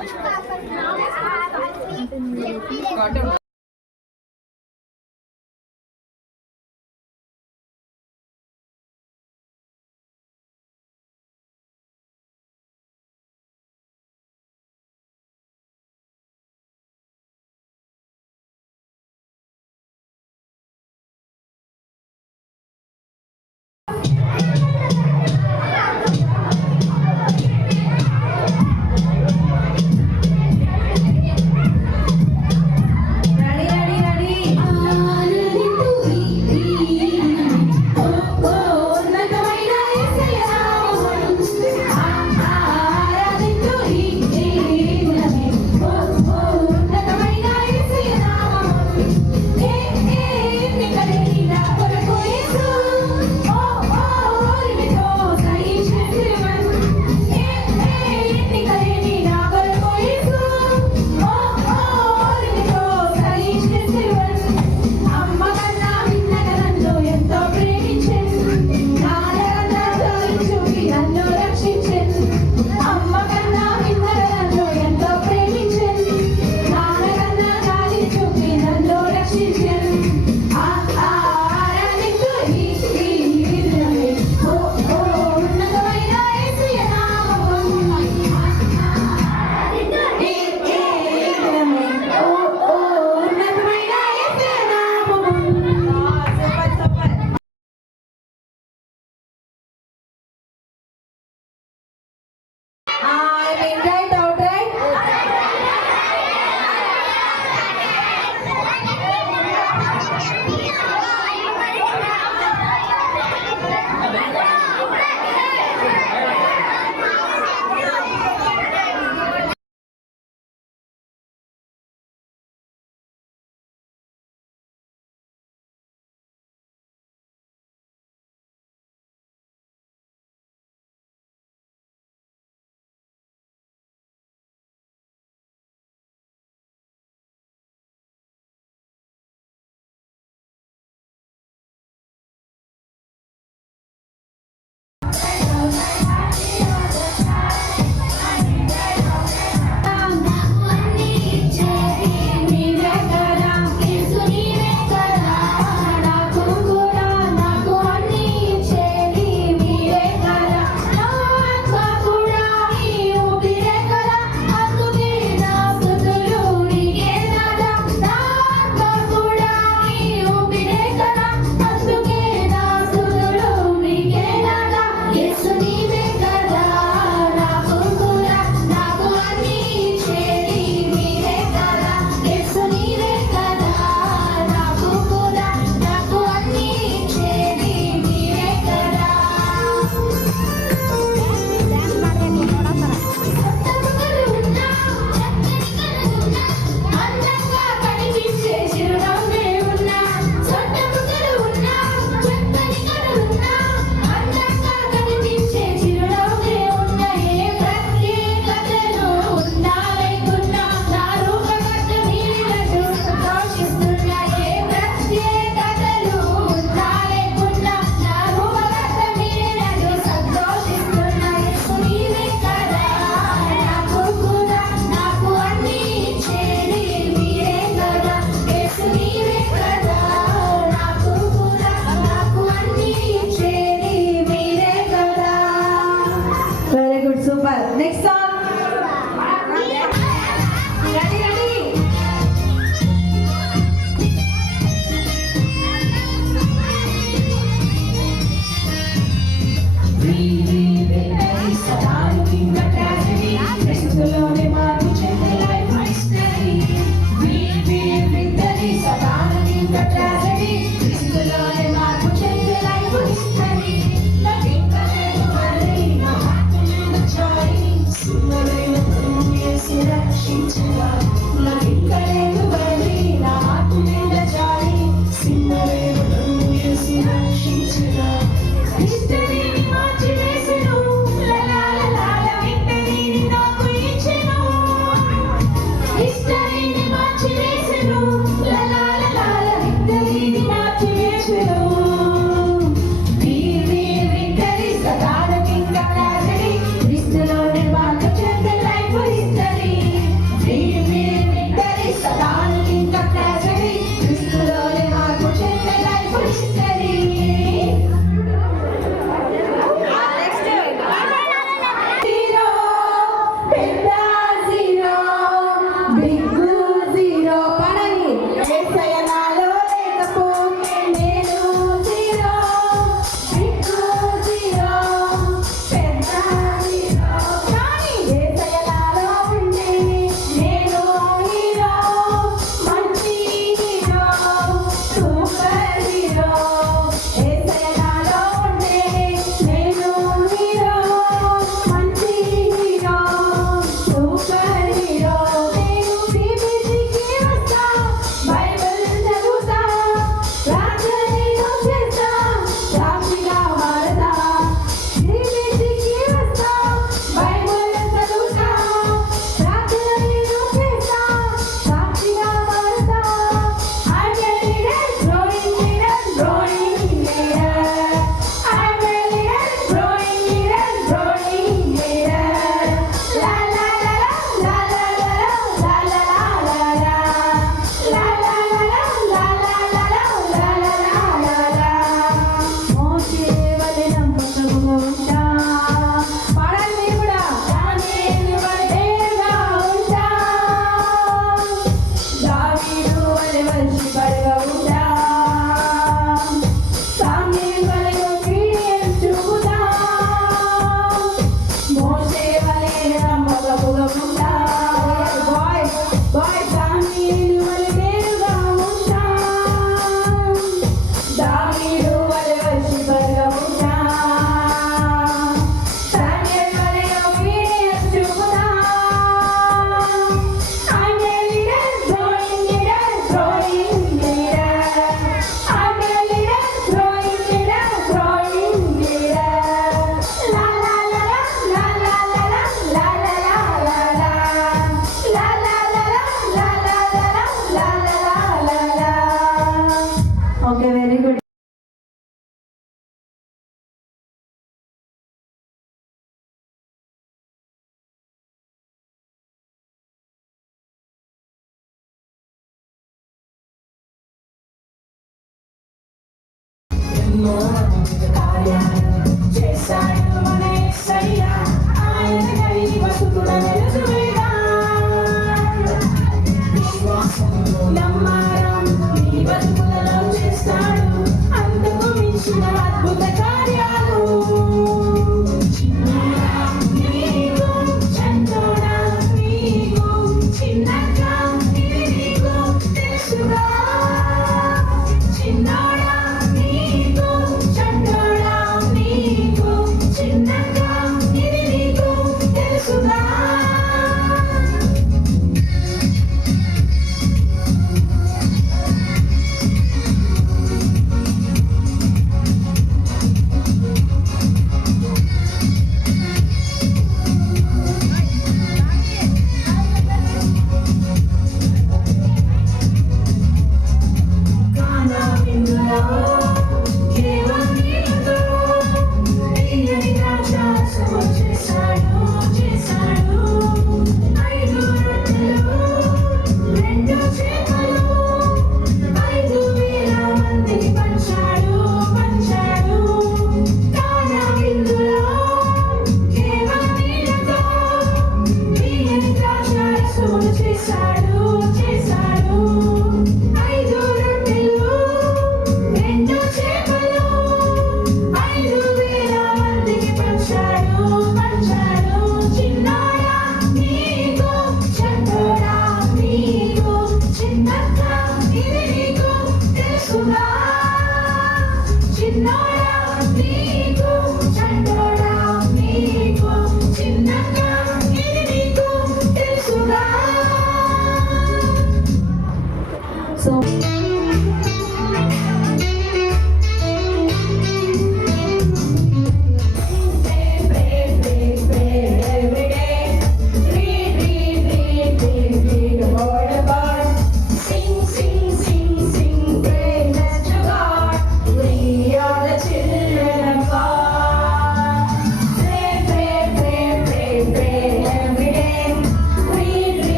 చిన్నోడా నీకు చండోడా నీకు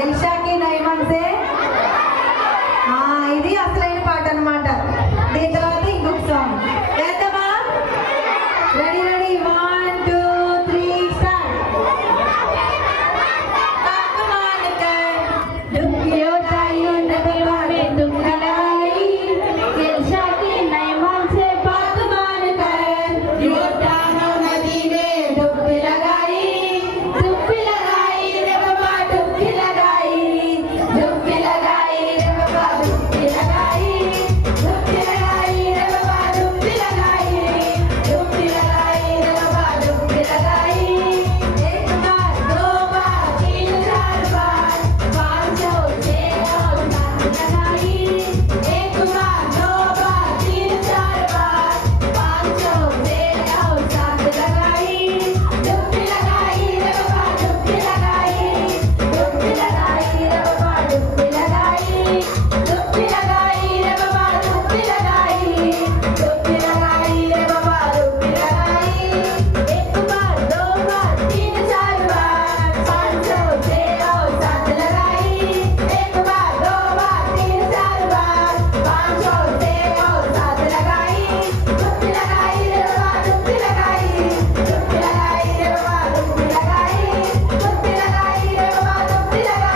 ఎల్షాకి నయమన్సే ఇది అసలైన పాట అన్నమాట. దీని తర్వాత ఇంకొక సాంగ్ వేద్దామా? Ready ready 1 2 3 start. దుఃఖిలో తాయో నగలమే దుఃఖలాయి ఎల్షాకి నయమన్సే పాతమాన కర్ యోటానో నది మే డుబ్బి लगाई रे बाबा डुबकी लगाई रे बाबा डुबकी लगाई रे बाबा डुबकी लगाई रे बाबा डुबकी लगाई। एक बार दो बार तीन चार बार 500 6 और 7 लगाई। एक बार दो बार तीन चार बार 500 6 और 7 लगाई। डुबकी लगाई रे बाबा डुबकी लगाई रे बाबा डुबकी लगाई रे बाबा डुबकी लगाई रे बाबा डुबकी लगाई। एक बार दो बार तीन चार बार 500 6 और 7 लगाई। एक बार दो बार तीन चार बार 500 6 और 7 लगाई। डुबकी लगाई रे बाबा डुबकी लगाई रे बाबा डुबकी लगाई रे बाबा डुबकी लगाई रे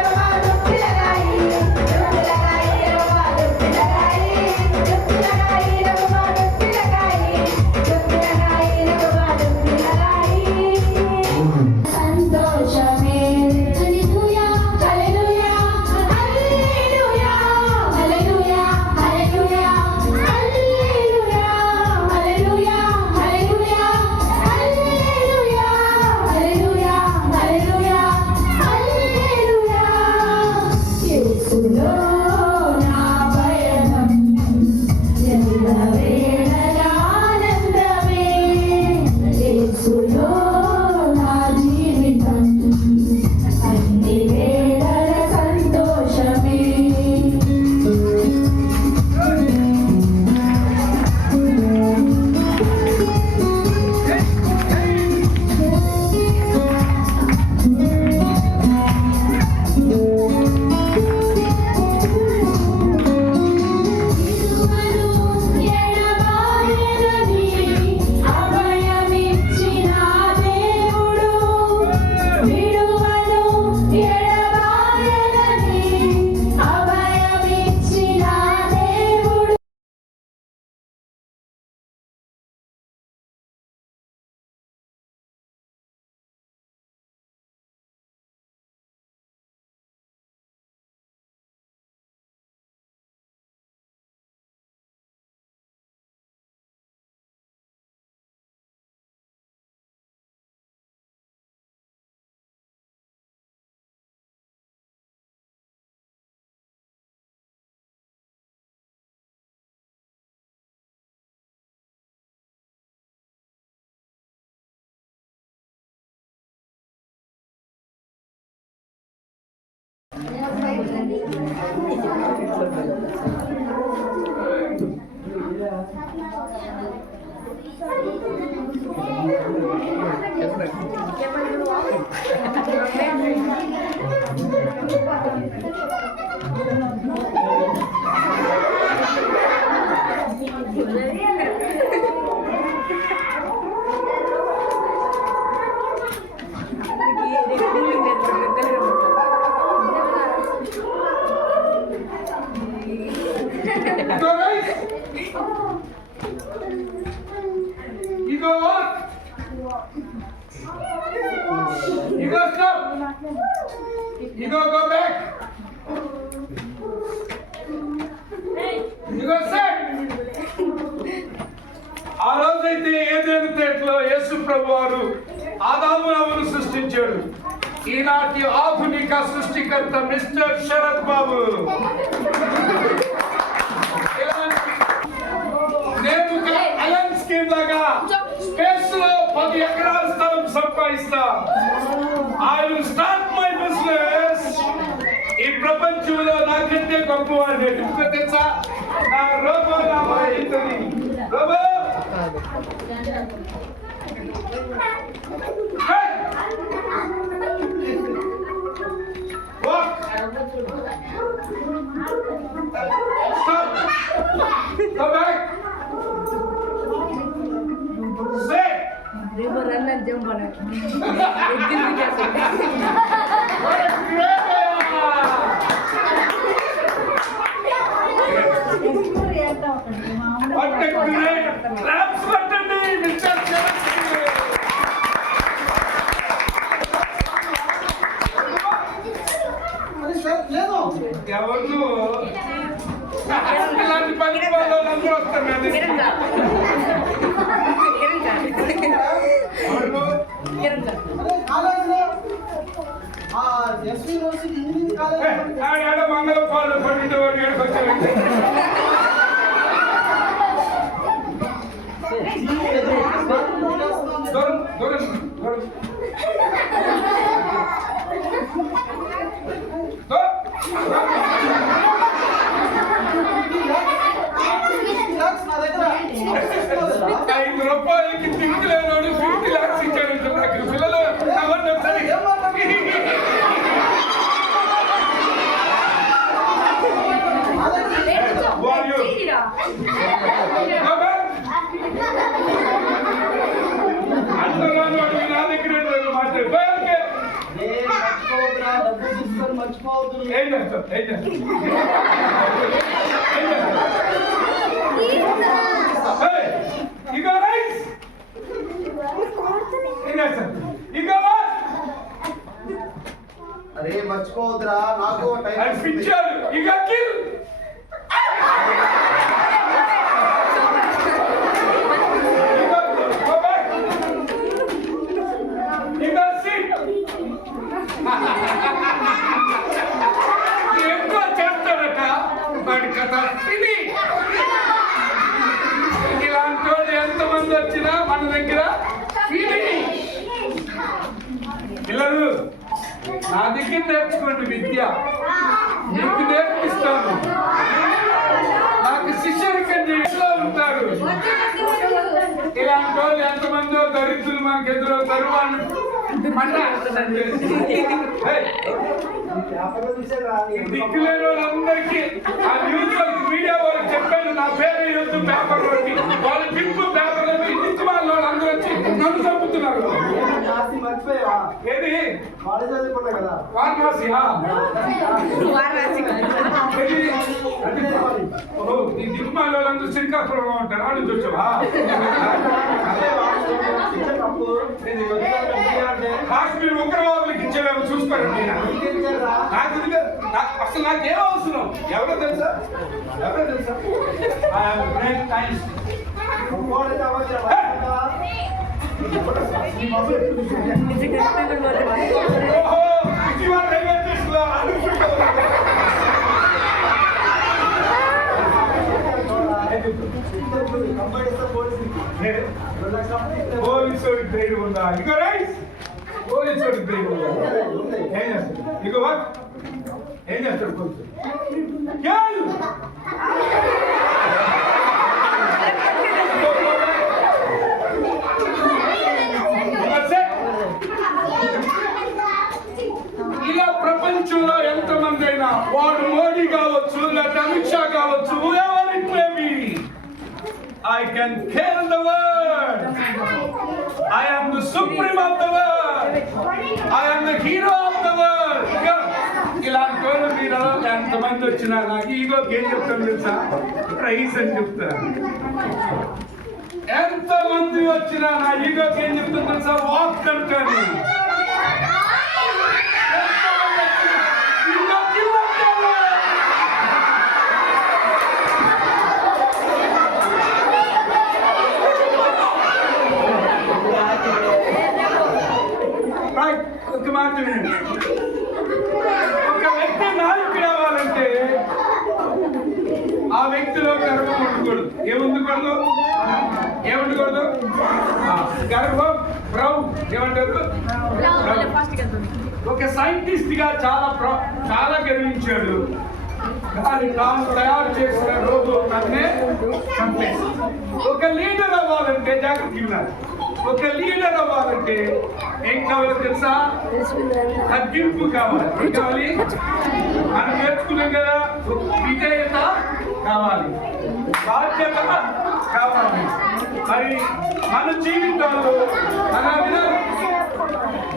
बाबा डुबकी लगाई रे बाबा डुबकी लगाई रे बाबा डुबकी लगाई रे बाबा डुबकी लगाई। సంతోషమే హల్లెలూయా హల్లెలూయా హల్లెలూయా హల్లెలూయా హల్లెలూయా హల్లెలూయా హల్లెలూయా హల్లెలూయా హల్లెలూయా హల్లెలూయా హల్లెలూయా యేసులో నా పయనం ఎల్లవేళలా ఆనందమే యేసులో నా జీవితం అన్ని వేళల సంతోషమే। అభయమిచ్చిన దేవుడు విడువను ఎడబాయనని అభయమిచ్చిన దేవుడు Go guys. You go what? You go stop. You go back. You go set. ఆ రోజైతే ఏదైనా తేటలో యేసు ప్రభు వారు ఆదామును సృష్టించాడు. ఈనాటి ఆధునిక సృష్టికర్త మిస్టర్ శరత్ బాబు. నేను అలన్ స్కీమ్ లాగా స్పేస్ లో 10 ఎకరాల స్థలం సంపాదిస్తా. I will start my business. ఈ ప్రపంచంలో నాకంటే గొప్పవాడు తెలుసా? నా రోబో నా ఇంతది robo Walk. Stop. Go back. Sit. Run అని జంప్ అని What a great claps కొట్టండి మిస్టర్ శరత్. ఎవరు ఇలాంటి పని వాళ్ళు అందరూ వస్తున్నారు. ఆడ మంగళ పాలు పడితే వాడు ఏడుకొచ్చాడు. దూరం దూరం దూరం. ₹5 దిక్కులేనోడు 50 lakhs ఇచ్చాడు నాకు. పిల్లలు ఎవరిని ఒకసారి అంతలోనూ నా దగ్గర మాట్లాడు. ఏం చేస్తావు? ఏం చేస్తావు? You got rice? You got what? అరే మర్చిపోవద్దురా నాకు time I picture. You got kill. You got go back. You got sick. ఎక్కువ చేస్తాడట వాడి కథ ఇది. ఇలాంటి వాళ్ళు ఎంతమంది వచ్చినా మన దగ్గర పిల్లలు నా దగ్గర నేర్చుకోండి విద్య, మీకు నేర్పిస్తాను. నాకు శిష్యరికం ఇంట్లో ఉంటారు. ఇలాంటి వాళ్ళు ఎంతమందో దరిద్రులు మనకు ఎదురవుతారు. వాళ్ళు దిక్కులేని వాళ్ళందరికీ ఆ న్యూస్ వాళ్ళకి మీడియా వాళ్ళకి చెప్పాను నా పేరు యూత్ పేపర్ లోకి. వాళ్ళు పింపు పేపర్ లోకి ఇంటి వాళ్ళు అందరూ వచ్చి నన్ను చంపుతున్నారు. ఏది వారణాసియా? ఓహో ఈ దిక్కుమాల వాళ్ళందరూ శ్రీకాకుళంలో ఉంటారు. వాళ్ళు చూసావా? కాశ్మీర్ ఉగ్రవాదులకు ఇచ్చేవేమో చూసుకోండి. అసలు నాకేం అవసరం? ఎవరో తెలుసా? ఎవరో తెలుసా? పోలీసు ధైర్యం ఉందా? ఇక రైస్ పోలీసు ధైర్యం ఉందా? ఏం చేస్తాడు? ఇక వాట్ ఏం చేస్తాడు పోలీసు? ఇలా ప్రపంచంలో ఎంతమంది అయినా వాడు మోడీ కావచ్చు, లేదా అమిత్ షా కావచ్చు, whoever it may be, I can kill the world. I am the supreme of the world. I am the hero of the world. ఇలాంటి వాళ్ళు మీరు ఎంతమంది వచ్చినా నాకు ఈగోకి ఏం చెప్తాను తెలుసా? రైస్ అని చెప్తాను. ఎంతమంది వచ్చినా నా ఈగోకి ఏం చెప్తాను తెలుసా? వాక్ అంటాను. ఒక మాట వినండి. ఒక వ్యక్తి నాయకుడు అవ్వాలంటే ఆ వ్యక్తిలో గర్వం ఉండకూడదు. ఏముండకూడదు? ఏముండకూడదు? గర్వం ప్రౌడ్ ఏమంటారు? ఒక సైంటిస్ట్ గా చాలా గర్వించాడు. కానీ తాను తయారు చేసిన రోజు నన్నే చంపేసి. ఒక లీడర్ అవ్వాలంటే జాగ్రత్త వినాలి. ఒక లీడర్ అవ్వాలంటే ఏం కావాలో తెలుసా? తగ్గింపు కావాలి. ఏం కావాలి? మనం నేర్చుకున్నాం కదా, విధేయత కావాలి, బాధ్యత కావాలి. మరి మన జీవితాల్లో అలా వినాలి.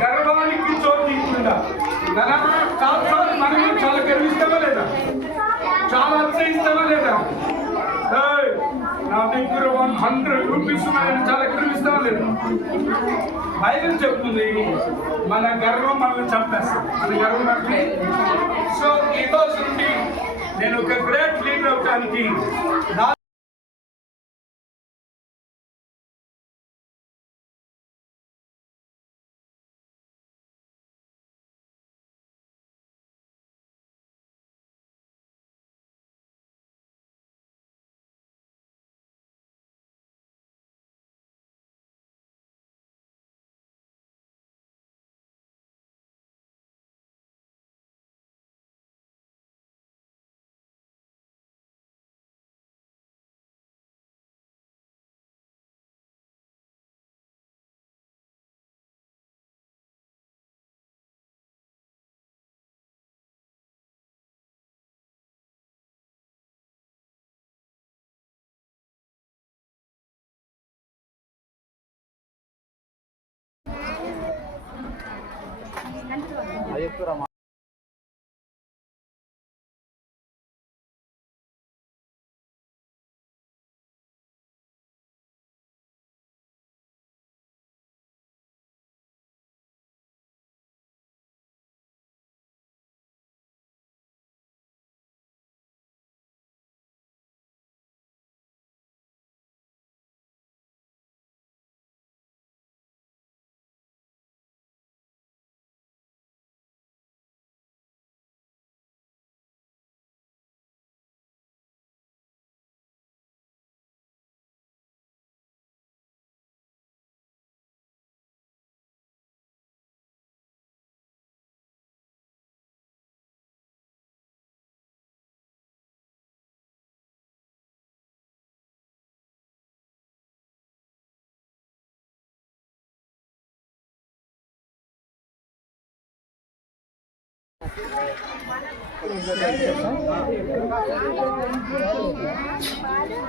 గర్వానికి చోటు ఇచ్చిందా? చాలాసార్లు మనం చాలా గర్విస్తామా లేదా? చాలా అతిశయిస్తామా లేదా? నా దగ్గర 100 రూపీస్ ఉన్నాయని చాలా గర్విస్తామా లేదా? బైబిల్ చెప్తుంది మన గర్వం మనల్ని చంపేస్తాం. మన గర్వం అంటే సో ఈ రోజు నుండి నేను ఒక గ్రేట్ లీడర్ అవడానికి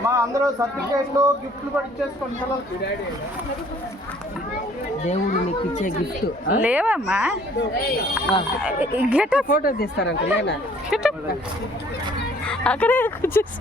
మా అందరూ సర్టిఫికేట్లు గిఫ్ట్లు కూడా ఇచ్చేసుకోండి పిల్లలకి. దేవుడు నీకు ఇచ్చే గిఫ్ట్ లేవమ్మా, గెట ఫోటో తీస్తారంట. లేనా అక్కడే కూర్చోసి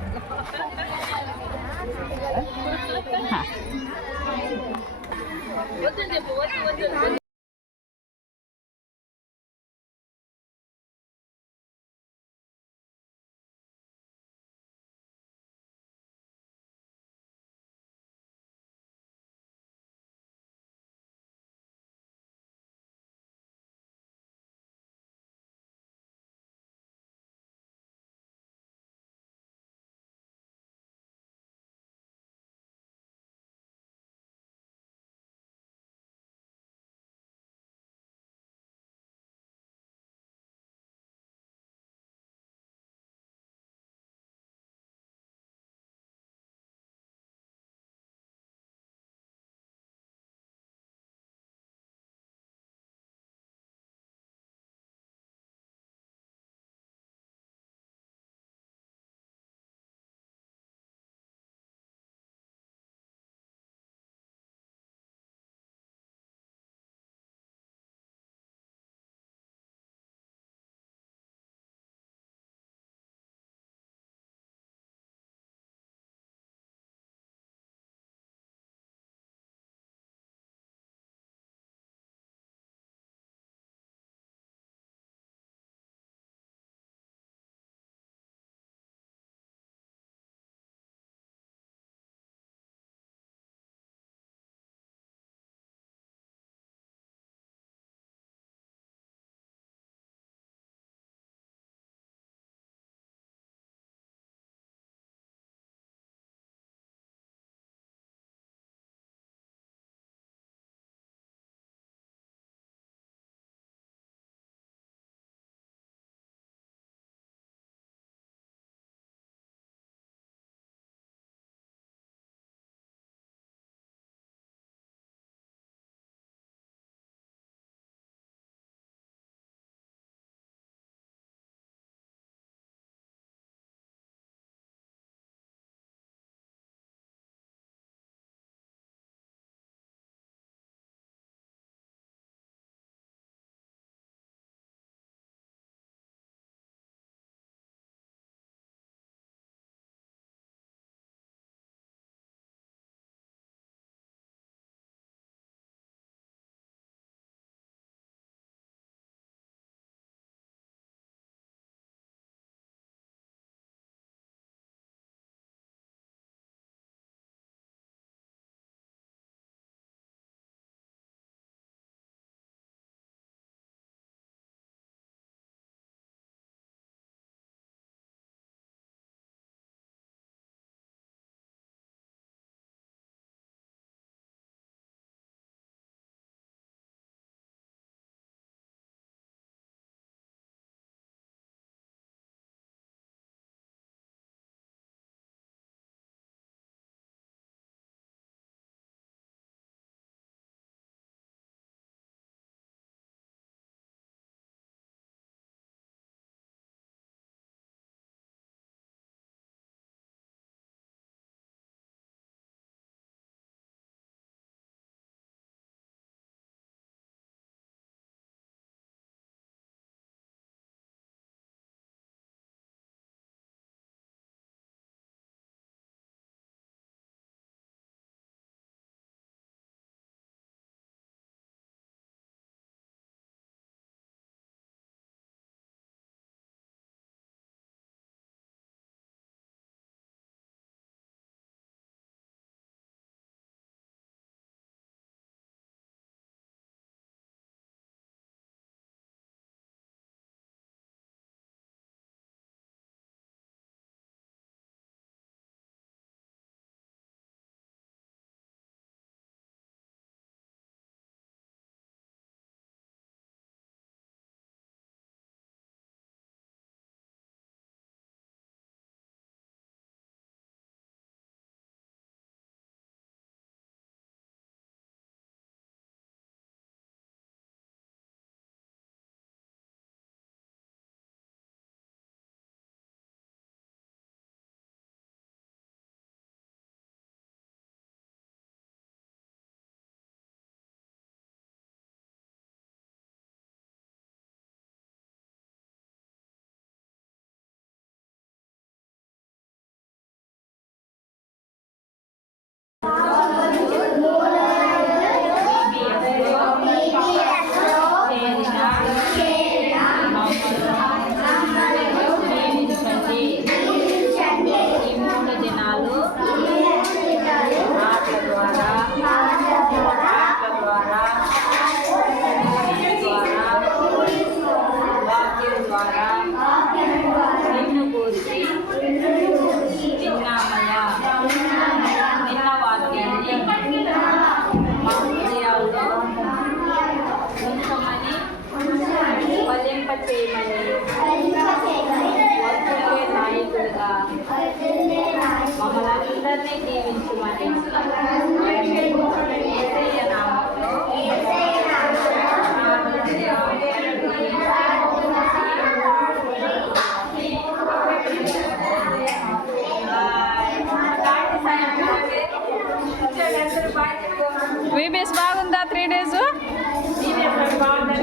వీబీఎస్ బాగుందా 3 days?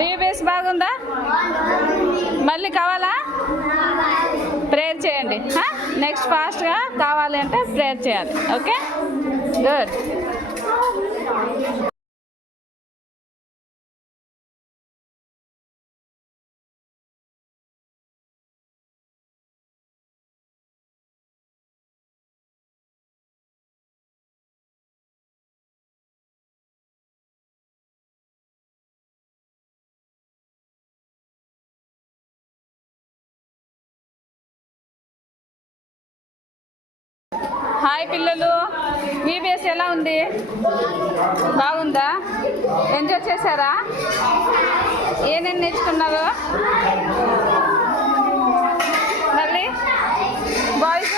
వీబీఎస్ బాగుందా? మళ్ళీ కావాలా? ప్రేయర్ చేయండి. నెక్స్ట్ ఫాస్ట్గా కావాలి అంటే ప్రేయర్ చేయాలి. Okay, good. హాయ్ పిల్లలు, వీబీఎస్ ఎలా ఉంది? బాగుందా? ఎంజాయ్ చేశారా? ఏమేమి నేర్చుకున్నారు? మళ్ళీ బాయ్స్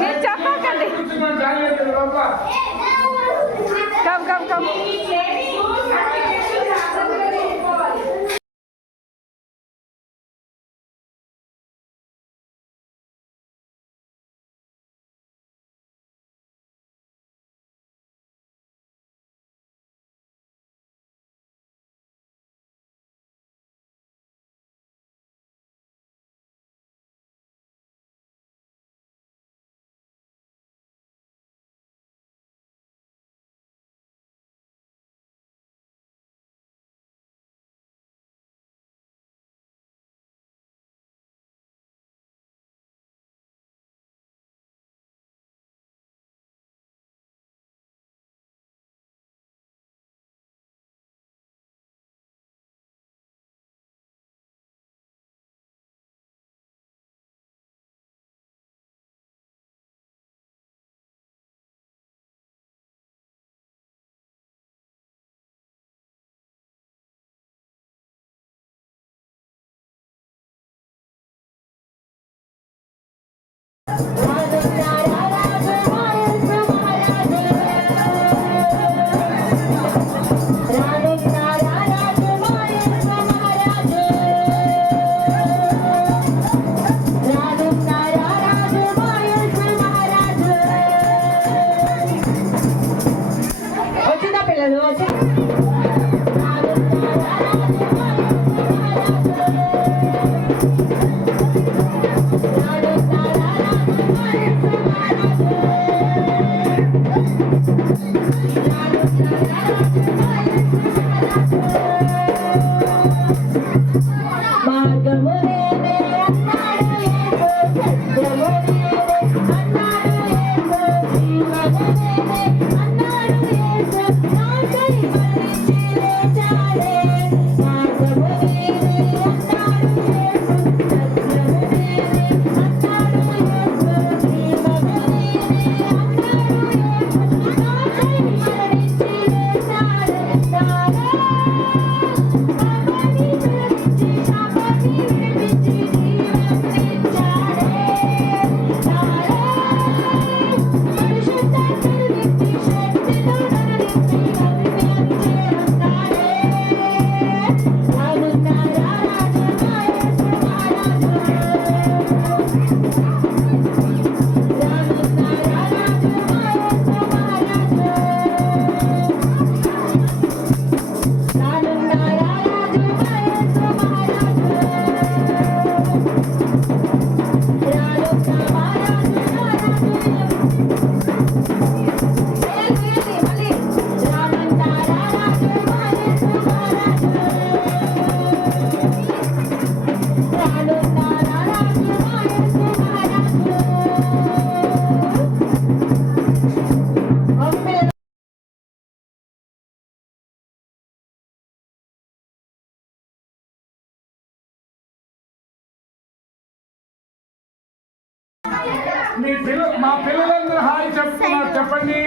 మీరు చెప్పకండి. Come come come. వచ్చిందా పిల్లలు? మా పిల్లలందరూ హాయ్ చెప్తున్నారు, చెప్పండి.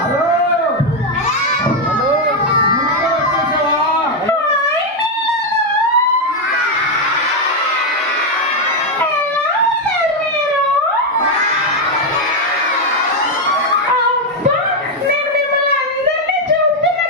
హలో హలో, వచ్చేసావా? నేను మిమ్మల్ని అందరినీ చూస్తున్నాను.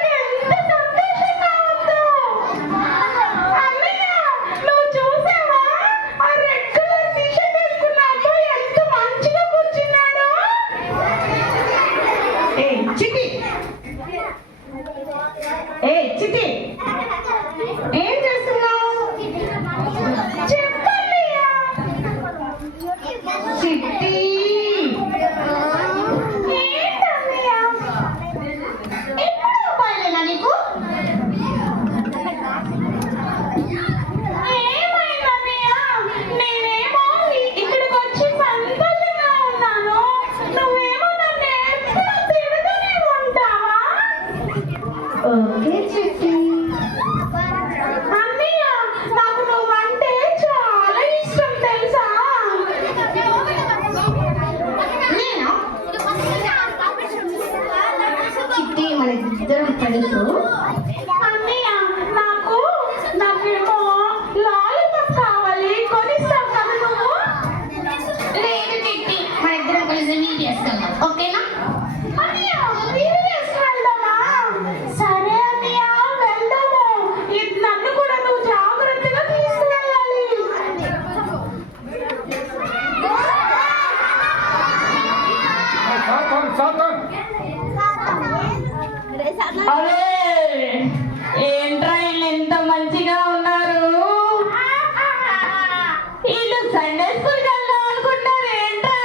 సండే స్కూల్కి వెళ్దాం అనుకుంటారు ఏంట్రా?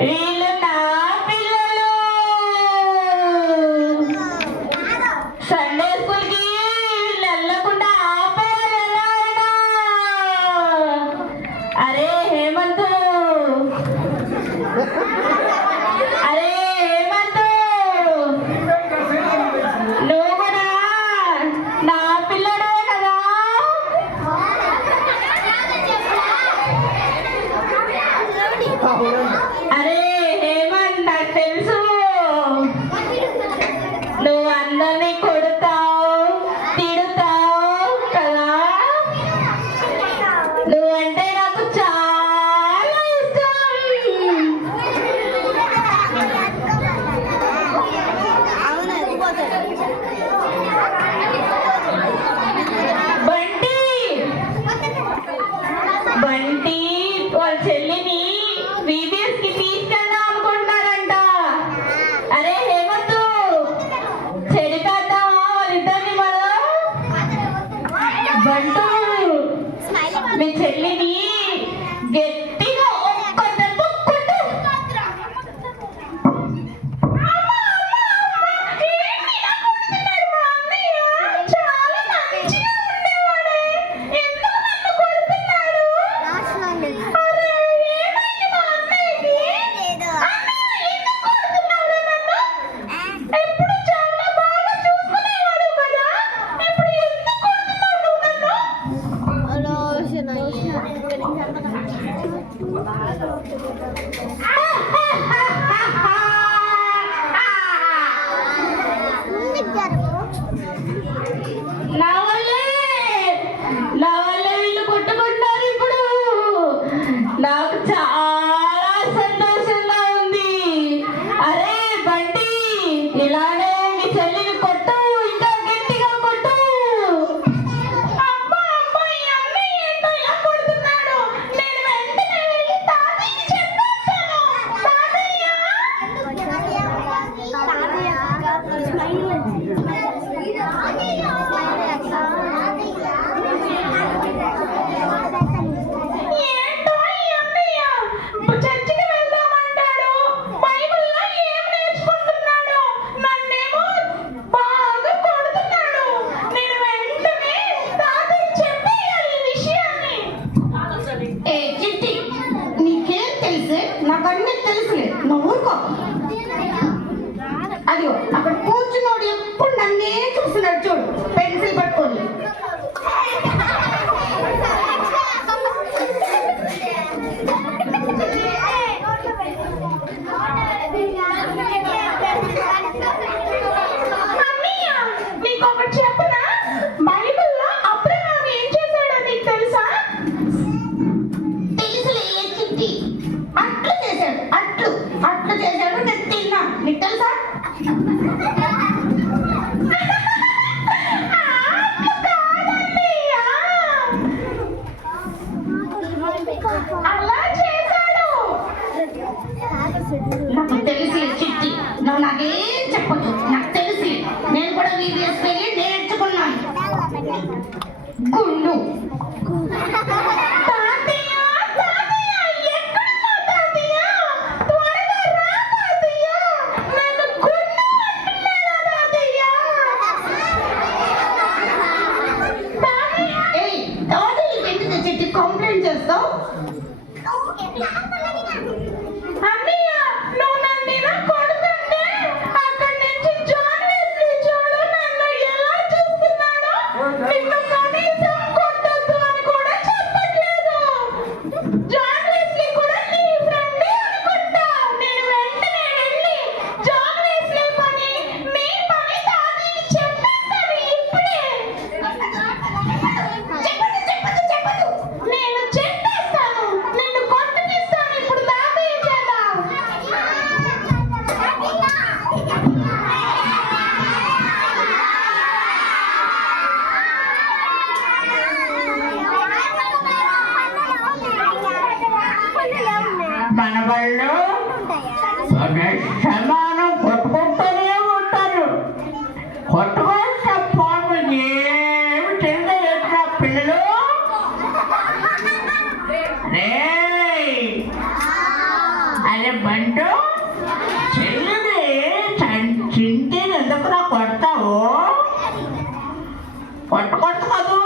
వీళ్ళు నా పిల్లలు. సండే స్కూల్కి వీళ్ళు వెళ్ళకుండా ఆపారు ఎలా అయినా. అరే హేమంత్, అరే హేమంత్, నువ్వు కూడా నా పిల్లడే కదా? అరే హేమంత్, నాకు తెలుసు నువ్వు అందరినీ కొడతావు, తిడతావు కదా. నువ్వంటే నాకు చాలా ఇష్టం. బంటి, బంటి వాళ్ళ చెల్లిని VBS కి తీసుకెళ్దాం అనుకుంటారంట. అరే హేమంత్, చెడిపేద్దామా వాళ్ళిద్దరిని మనం? బంటు, మీ చెల్లిని గట్టిగా ఒక్క దెబ్బ కొట్టు. నా వల్లే వీళ్ళు కొట్టుకుంటారు ఇప్పుడు. నాకు చాలా సంతోషంగా ఉంది. అరే బంటి, ఇలానే మీ చెల్లిని కొట్టు, ఇంకా గట్టిగా కొట్టు. అబ్బా అబ్బా, ఈ అన్నయ్య ఏంటో ఇలా కొడుతున్నాడు. నేను వెంటనే వెళ్ళి తాతయ్యకి చెప్పేస్తాను. తాతయ్య, ఏంటో ఈ అన్నయ్య చర్చికి వెళ్దామంటాడు, బైబిల్లో ఏం నేర్చుకుంటున్నాడు, నన్నేమో బాగా కొడుతున్నాడు. నేను వెంటనే తాతయ్యకి చెప్పేయాలి ఈ విషయాన్ని. ఏ చిట్టి, నీకేం తెలుసు? నాకన్నీ తెలుసులే, నువ్వు ఊరుకో. అదిగో అక్కడ కూర్చున్నాడు, ఎప్పుడు నన్నే చూస్తున్నాడు చూడు, పెన్సిల్ పట్టుకొని. అన్నయ్య, నీకు ఒకటి చెప్పనా? బైబిల్లో అబ్రహాం ఏం చేశాడో నీకు తెలుసా? తెలుసులే చిట్టి. అట్లు చేశాడు, అట్లు అట్లు చేశాడు, నేను తిన్నా. నీకు తెలుసా? అలా చేశాడు. నాకు తెలిసి చిట్టి, నువ్వు నాకేం చెప్పదు. నాకు తెలిసి నేను కూడా VBS వెళ్ళి నేర్చుకున్నాను. గుండు. తాతయ్య, తాతయ్య, ఎక్కడున్నావు తాతయ్య? త్వరగా రా తాతయ్య. నన్ను గుండు అంటున్నాడా తాతయ్య? తాతయ్య, ఏయ్ తాతయ్య ఎందుకు చిట్టి కంప్లైంట్ చేస్తావు? అన్నయ్య, నువ్వు నన్ను ఇలా కొడుతుంటే అక్కడి నుంచి జాన్ వెస్లీ చూడు నన్ను ఎలా చూస్తున్నాడో. నిన్ను కనీసం కొట్టొద్దు అని కూడా చెప్పట్లేదు. జాన్ వెస్లీ కూడా నీ ఫ్రెండే అనుకుంటా. నేను వెంటనే వెళ్ళి జాన్ వెస్లీ పని, నీ పని తాతయ్యకి చెప్పేస్తాను ఇప్పుడే. చెప్పదు. నేను చెప్పేస్తాను. నిన్ను కొట్టనిస్తాను ఇప్పుడు తాతయ్య చేత. మన వాళ్ళు సమానం కొట్టుకుంటూనే ఉంటారు. కొట్టుకుంటే పాము ఏమి తింటే ఎట్లా పిల్లలు అరే బంటు చెల్లిది చింటిని ఎందుకురా కొడతావు? కొట్టకొట్టు కదూ,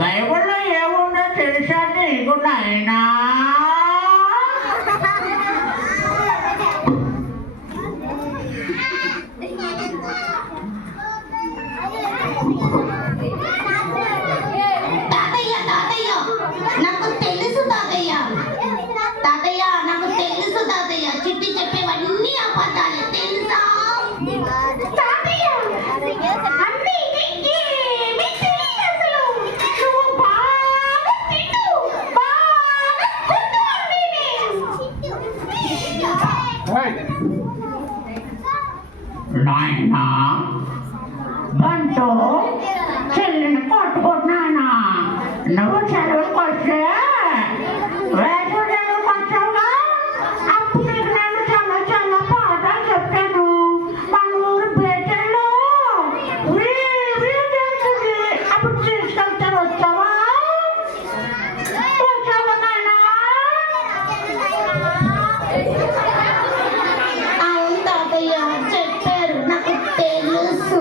బైబిల్లో ఏముందో తెలుసా నీకు నాయనా? తాతయ్య తాతయ్య నాకు తెలుసు తాతయ్య, తాతయ్య నాకు తెలుసు తాతయ్య, చిట్టి చెప్పేవన్నీ అబద్ధాలే తెలుసా తాతయ్య? అన్నీ ఏమీ తెలియదు అసలు. నువ్వు బాగా తిట్టు, బాగా కొట్టు అన్నీని. నాయనా బంటు చెల్లిని కొట్టుకుంటున్నానా? నువ్వు చదువుకు వస్తే వేసవికి వచ్చావుగా, అప్పుడు నీకు నేను చాలా చాలా పాఠాలు చెప్పాను. మన ఊరు బేటల్లో జరుగుతుంది, అప్పుడు తీసుకెళ్తే వచ్చావా? వచ్చావా నాయనా? అవును తాతయ్య చెప్పారు, నాకు తెలుసు.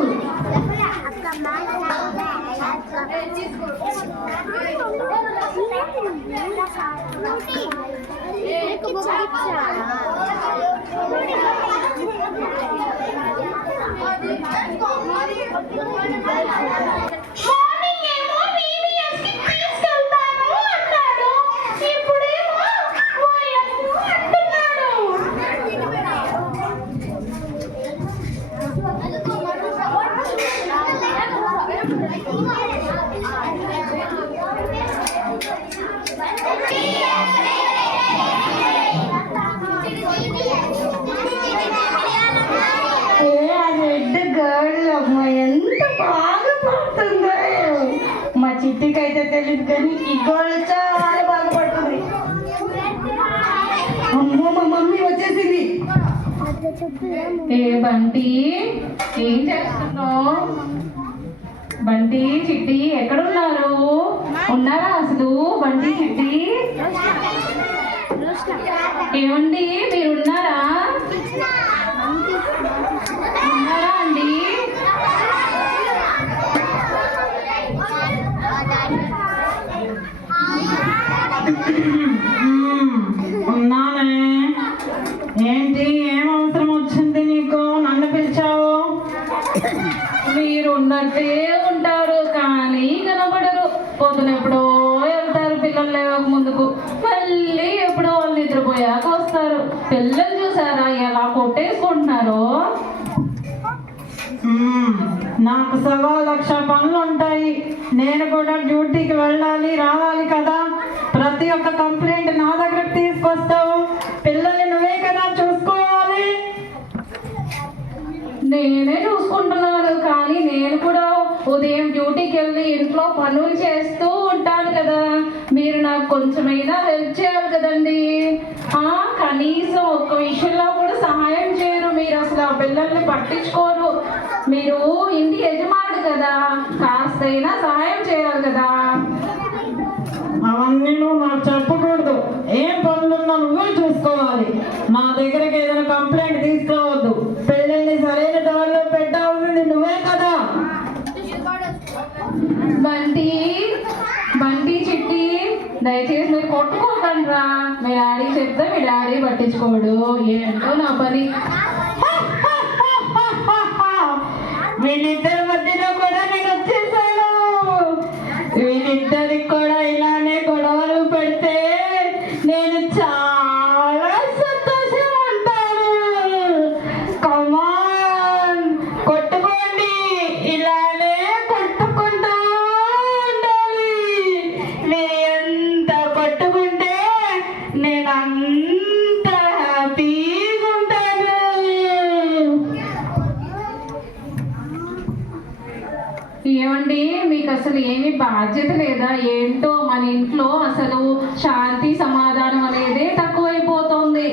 మార్నింగ్ ఏమో VVS కి తీసుకెళ్తాను అన్నాడు, ఇప్పుడేమో OS అంటున్నాడు. రెడ్ గర్ల్ అమ్మ ఎంత బాగా పడుతుందో. మా చిట్టికి అయితే తెలియదు కానీ ఈ గర్ల్ చాలా బాగా పడుతుంది. అమ్మో మా మమ్మీ వచ్చేసింది. ఏ బంటి, ఏం చేస్తున్నావు? బంటి చిట్టి ఎక్కడున్నారు? ఉన్నారా అసలు బంటి చిట్టి? ఏమండి మీరు ఉన్నారా? ఉన్నారా అండి? ఉన్నానే. ఏంటి, ఏం అవసరం వచ్చింది నీకు? నన్ను పిలిచావు? మీరు ఉన్నట్టే ఉంటారు కానీ కనబడరు. పొద్దున ఎప్పుడో వెళ్తారు పిల్లలు లేవక ముందుకు, మళ్ళీ ఎప్పుడో వాళ్ళు నిద్రపోయాక వస్తారు. పిల్లలు చూసారా ఎలా కొట్టేసుకుంటున్నారో? నాకు 1,00,000 పనులు ఉంటాయి. నేను కూడా డ్యూటీకి వెళ్ళాలి రావాలి కదా. ప్రతి ఒక్క కంప్లైంట్ నా దగ్గరకు తీసుకొస్తావు. పిల్లల్ని నువ్వే కదా చూసుకోవాలి. నేనే చూసుకుంటున్నాను కానీ నేను కూడా ఉదయం డ్యూటీకి వెళ్ళి ఇంట్లో పనులు చేస్తూ ఉంటాను కదా. మీరు నాకు కొంచెమైనా హెల్ప్ చేయాలి కదండి. కనీసం ఒక్క విషయంలో కూడా సహాయం చేయరు. మీరు అసలు ఆ పిల్లల్ని పట్టించుకోరు. మీరు ఇంటి యజమానుడు కదా, కాస్తైనా సహాయం చేయాలి కదా. అవన్నీ నువ్వు నాకు చెప్పకూడదు. ఏం పనులున్నా నువ్వే చూసుకోవాలి. నా దగ్గరకి ఏదైనా కంప్లైంట్ తీసుకురావద్దు. పిల్లల్ని సరైన దారిలో పెట్టాల్సింది నువ్వే కదా. బంటి బంటి చిట్టి దయచేసి మీరు కొట్టుకోకండి రా. మీ డాడీ చెప్తే మీ డాడీ పట్టించుకోడు. ఏంటో నా పని. వీళ్ళిద్దరి మధ్యలో కూడా నేను వచ్చేసాను. వీళ్ళిద్దరికి కూడా ఇలానే గొడవలు పెడితే నేను చాలా సంతోషంగా ఉంటాను. కమాన్ కొట్టుకోండి, ఇలానే కొట్టుకుంటూ ఉండాలి. మీరు ఎంత కొట్టుకుంటే నేను అంత హ్యాపీగా ఉంటాను. ఏమండి మీకు అసలు ఏమీ బాధ్యత లేదా ఏంటో? మన ఇంట్లో అసలు శాంతి సమాధానం అనేది తక్కువైపోతుంది.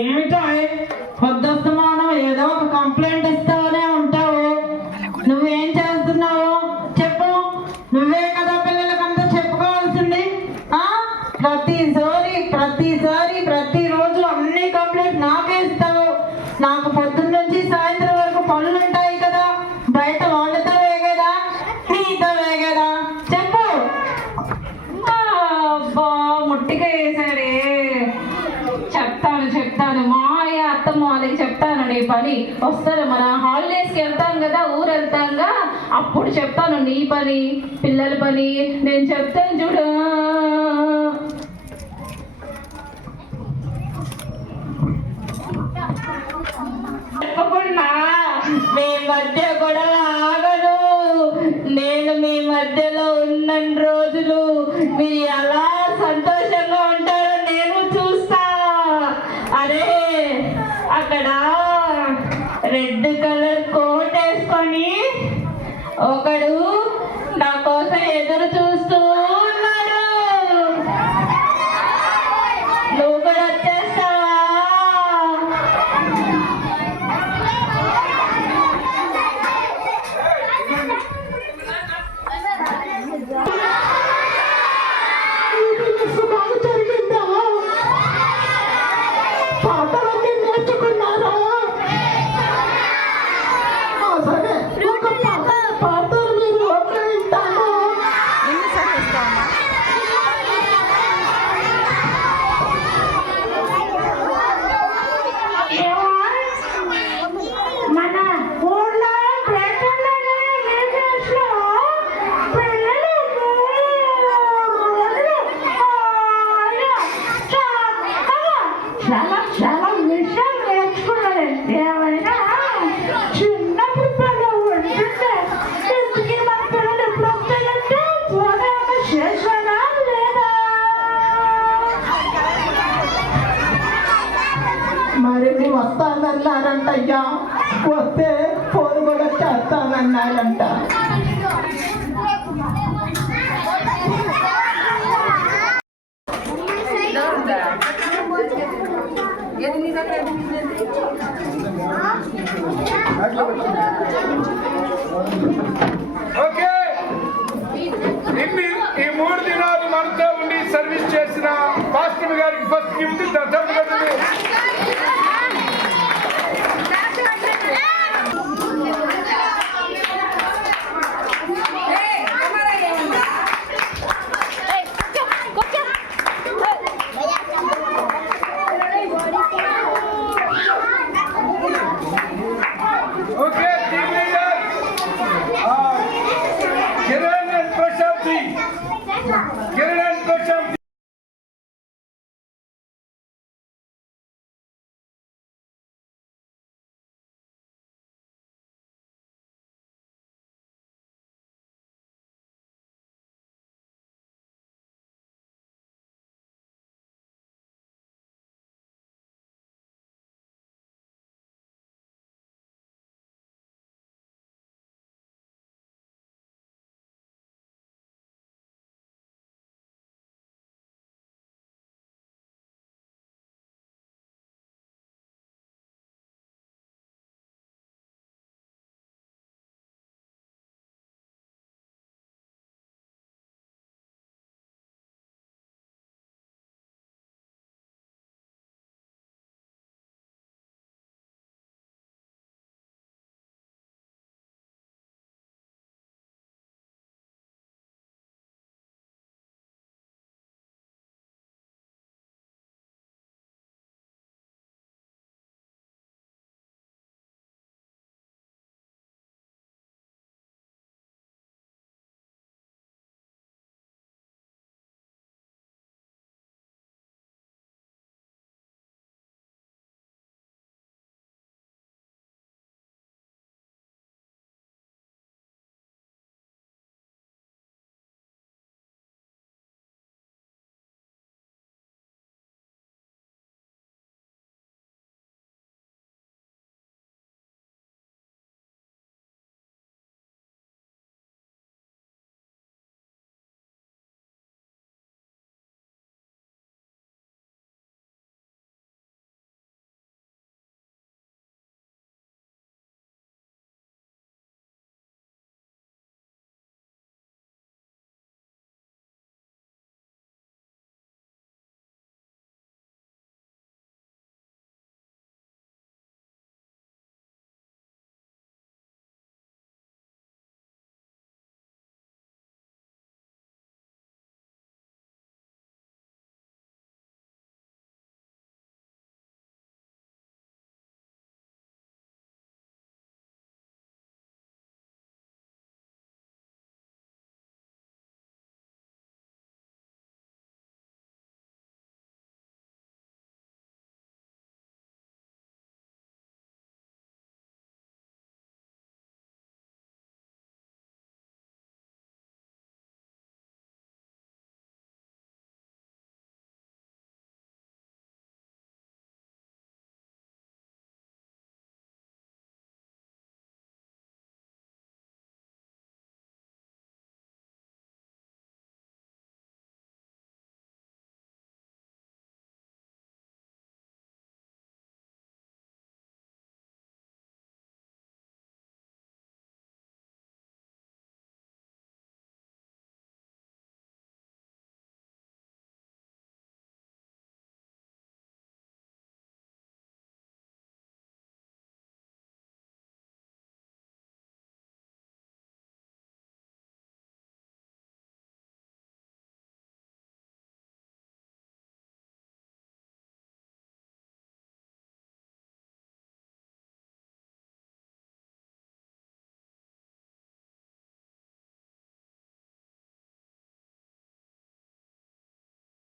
ఏమిటో పొద్దుస్తమానం ఏదో ఒక కంప్లైంట్ ఇస్తావనే ఉంటావు. నువ్వేం చేస్తున్నావు చెప్పు. నువ్వే కదా పిల్లలకు చెప్తాను, మా అత్తమ్మ వాళ్ళకి చెప్తాను నీ పని. వస్తారు మన హాలిడేస్కి వెళ్తాం కదా, ఊరు వెళ్తాంగా, అప్పుడు చెప్తాను నీ పని, పిల్లల పని నేను చెప్తాను చూడు. చెప్పకుండా మీ మధ్య గొడవ ఆగదు. నేను మీ మధ్యలో ఉన్న రోజులు మీరు ఎలా సంతోషంగా ఉంటారో నేను చూస్తా. అరే అక్కడ రెడ్ కలర్ కోట్ వేసుకొని ఒకడు నా కోసం ఎదురు చూస్తూ ఉన్నాడు. నువ్వు కూడా వచ్చేస్తావా? పాటలన్నీ నేర్చుకున్నారా? సరే ఒక పాటలు మీరు ఒకే వింటాను. మన ఊళ్ళో చాలా చాలా విషయాలు నేర్చుకున్నాను. ఏమైనా చిన్నప్పుడు పిల్లలు ఉంటుంటే ఇంటికి మన పిల్లలు ఎప్పుడు వస్తాయంటే ఫోన్ ఏమైనా చేశానా లేదా? మరి మీరు వస్తానన్నారంట అయ్యా, వస్తే ఫోన్ కూడా చేస్తానన్నారంట. ఓకే, ఈ 3 దినాలు మనతో ఉండి సర్వీస్ చేసిన పాస్టర్ గారికి ఫస్ట్ గిఫ్ట్ దత్తపడుతుంది. Okay, team leader Kiran and Prashanti.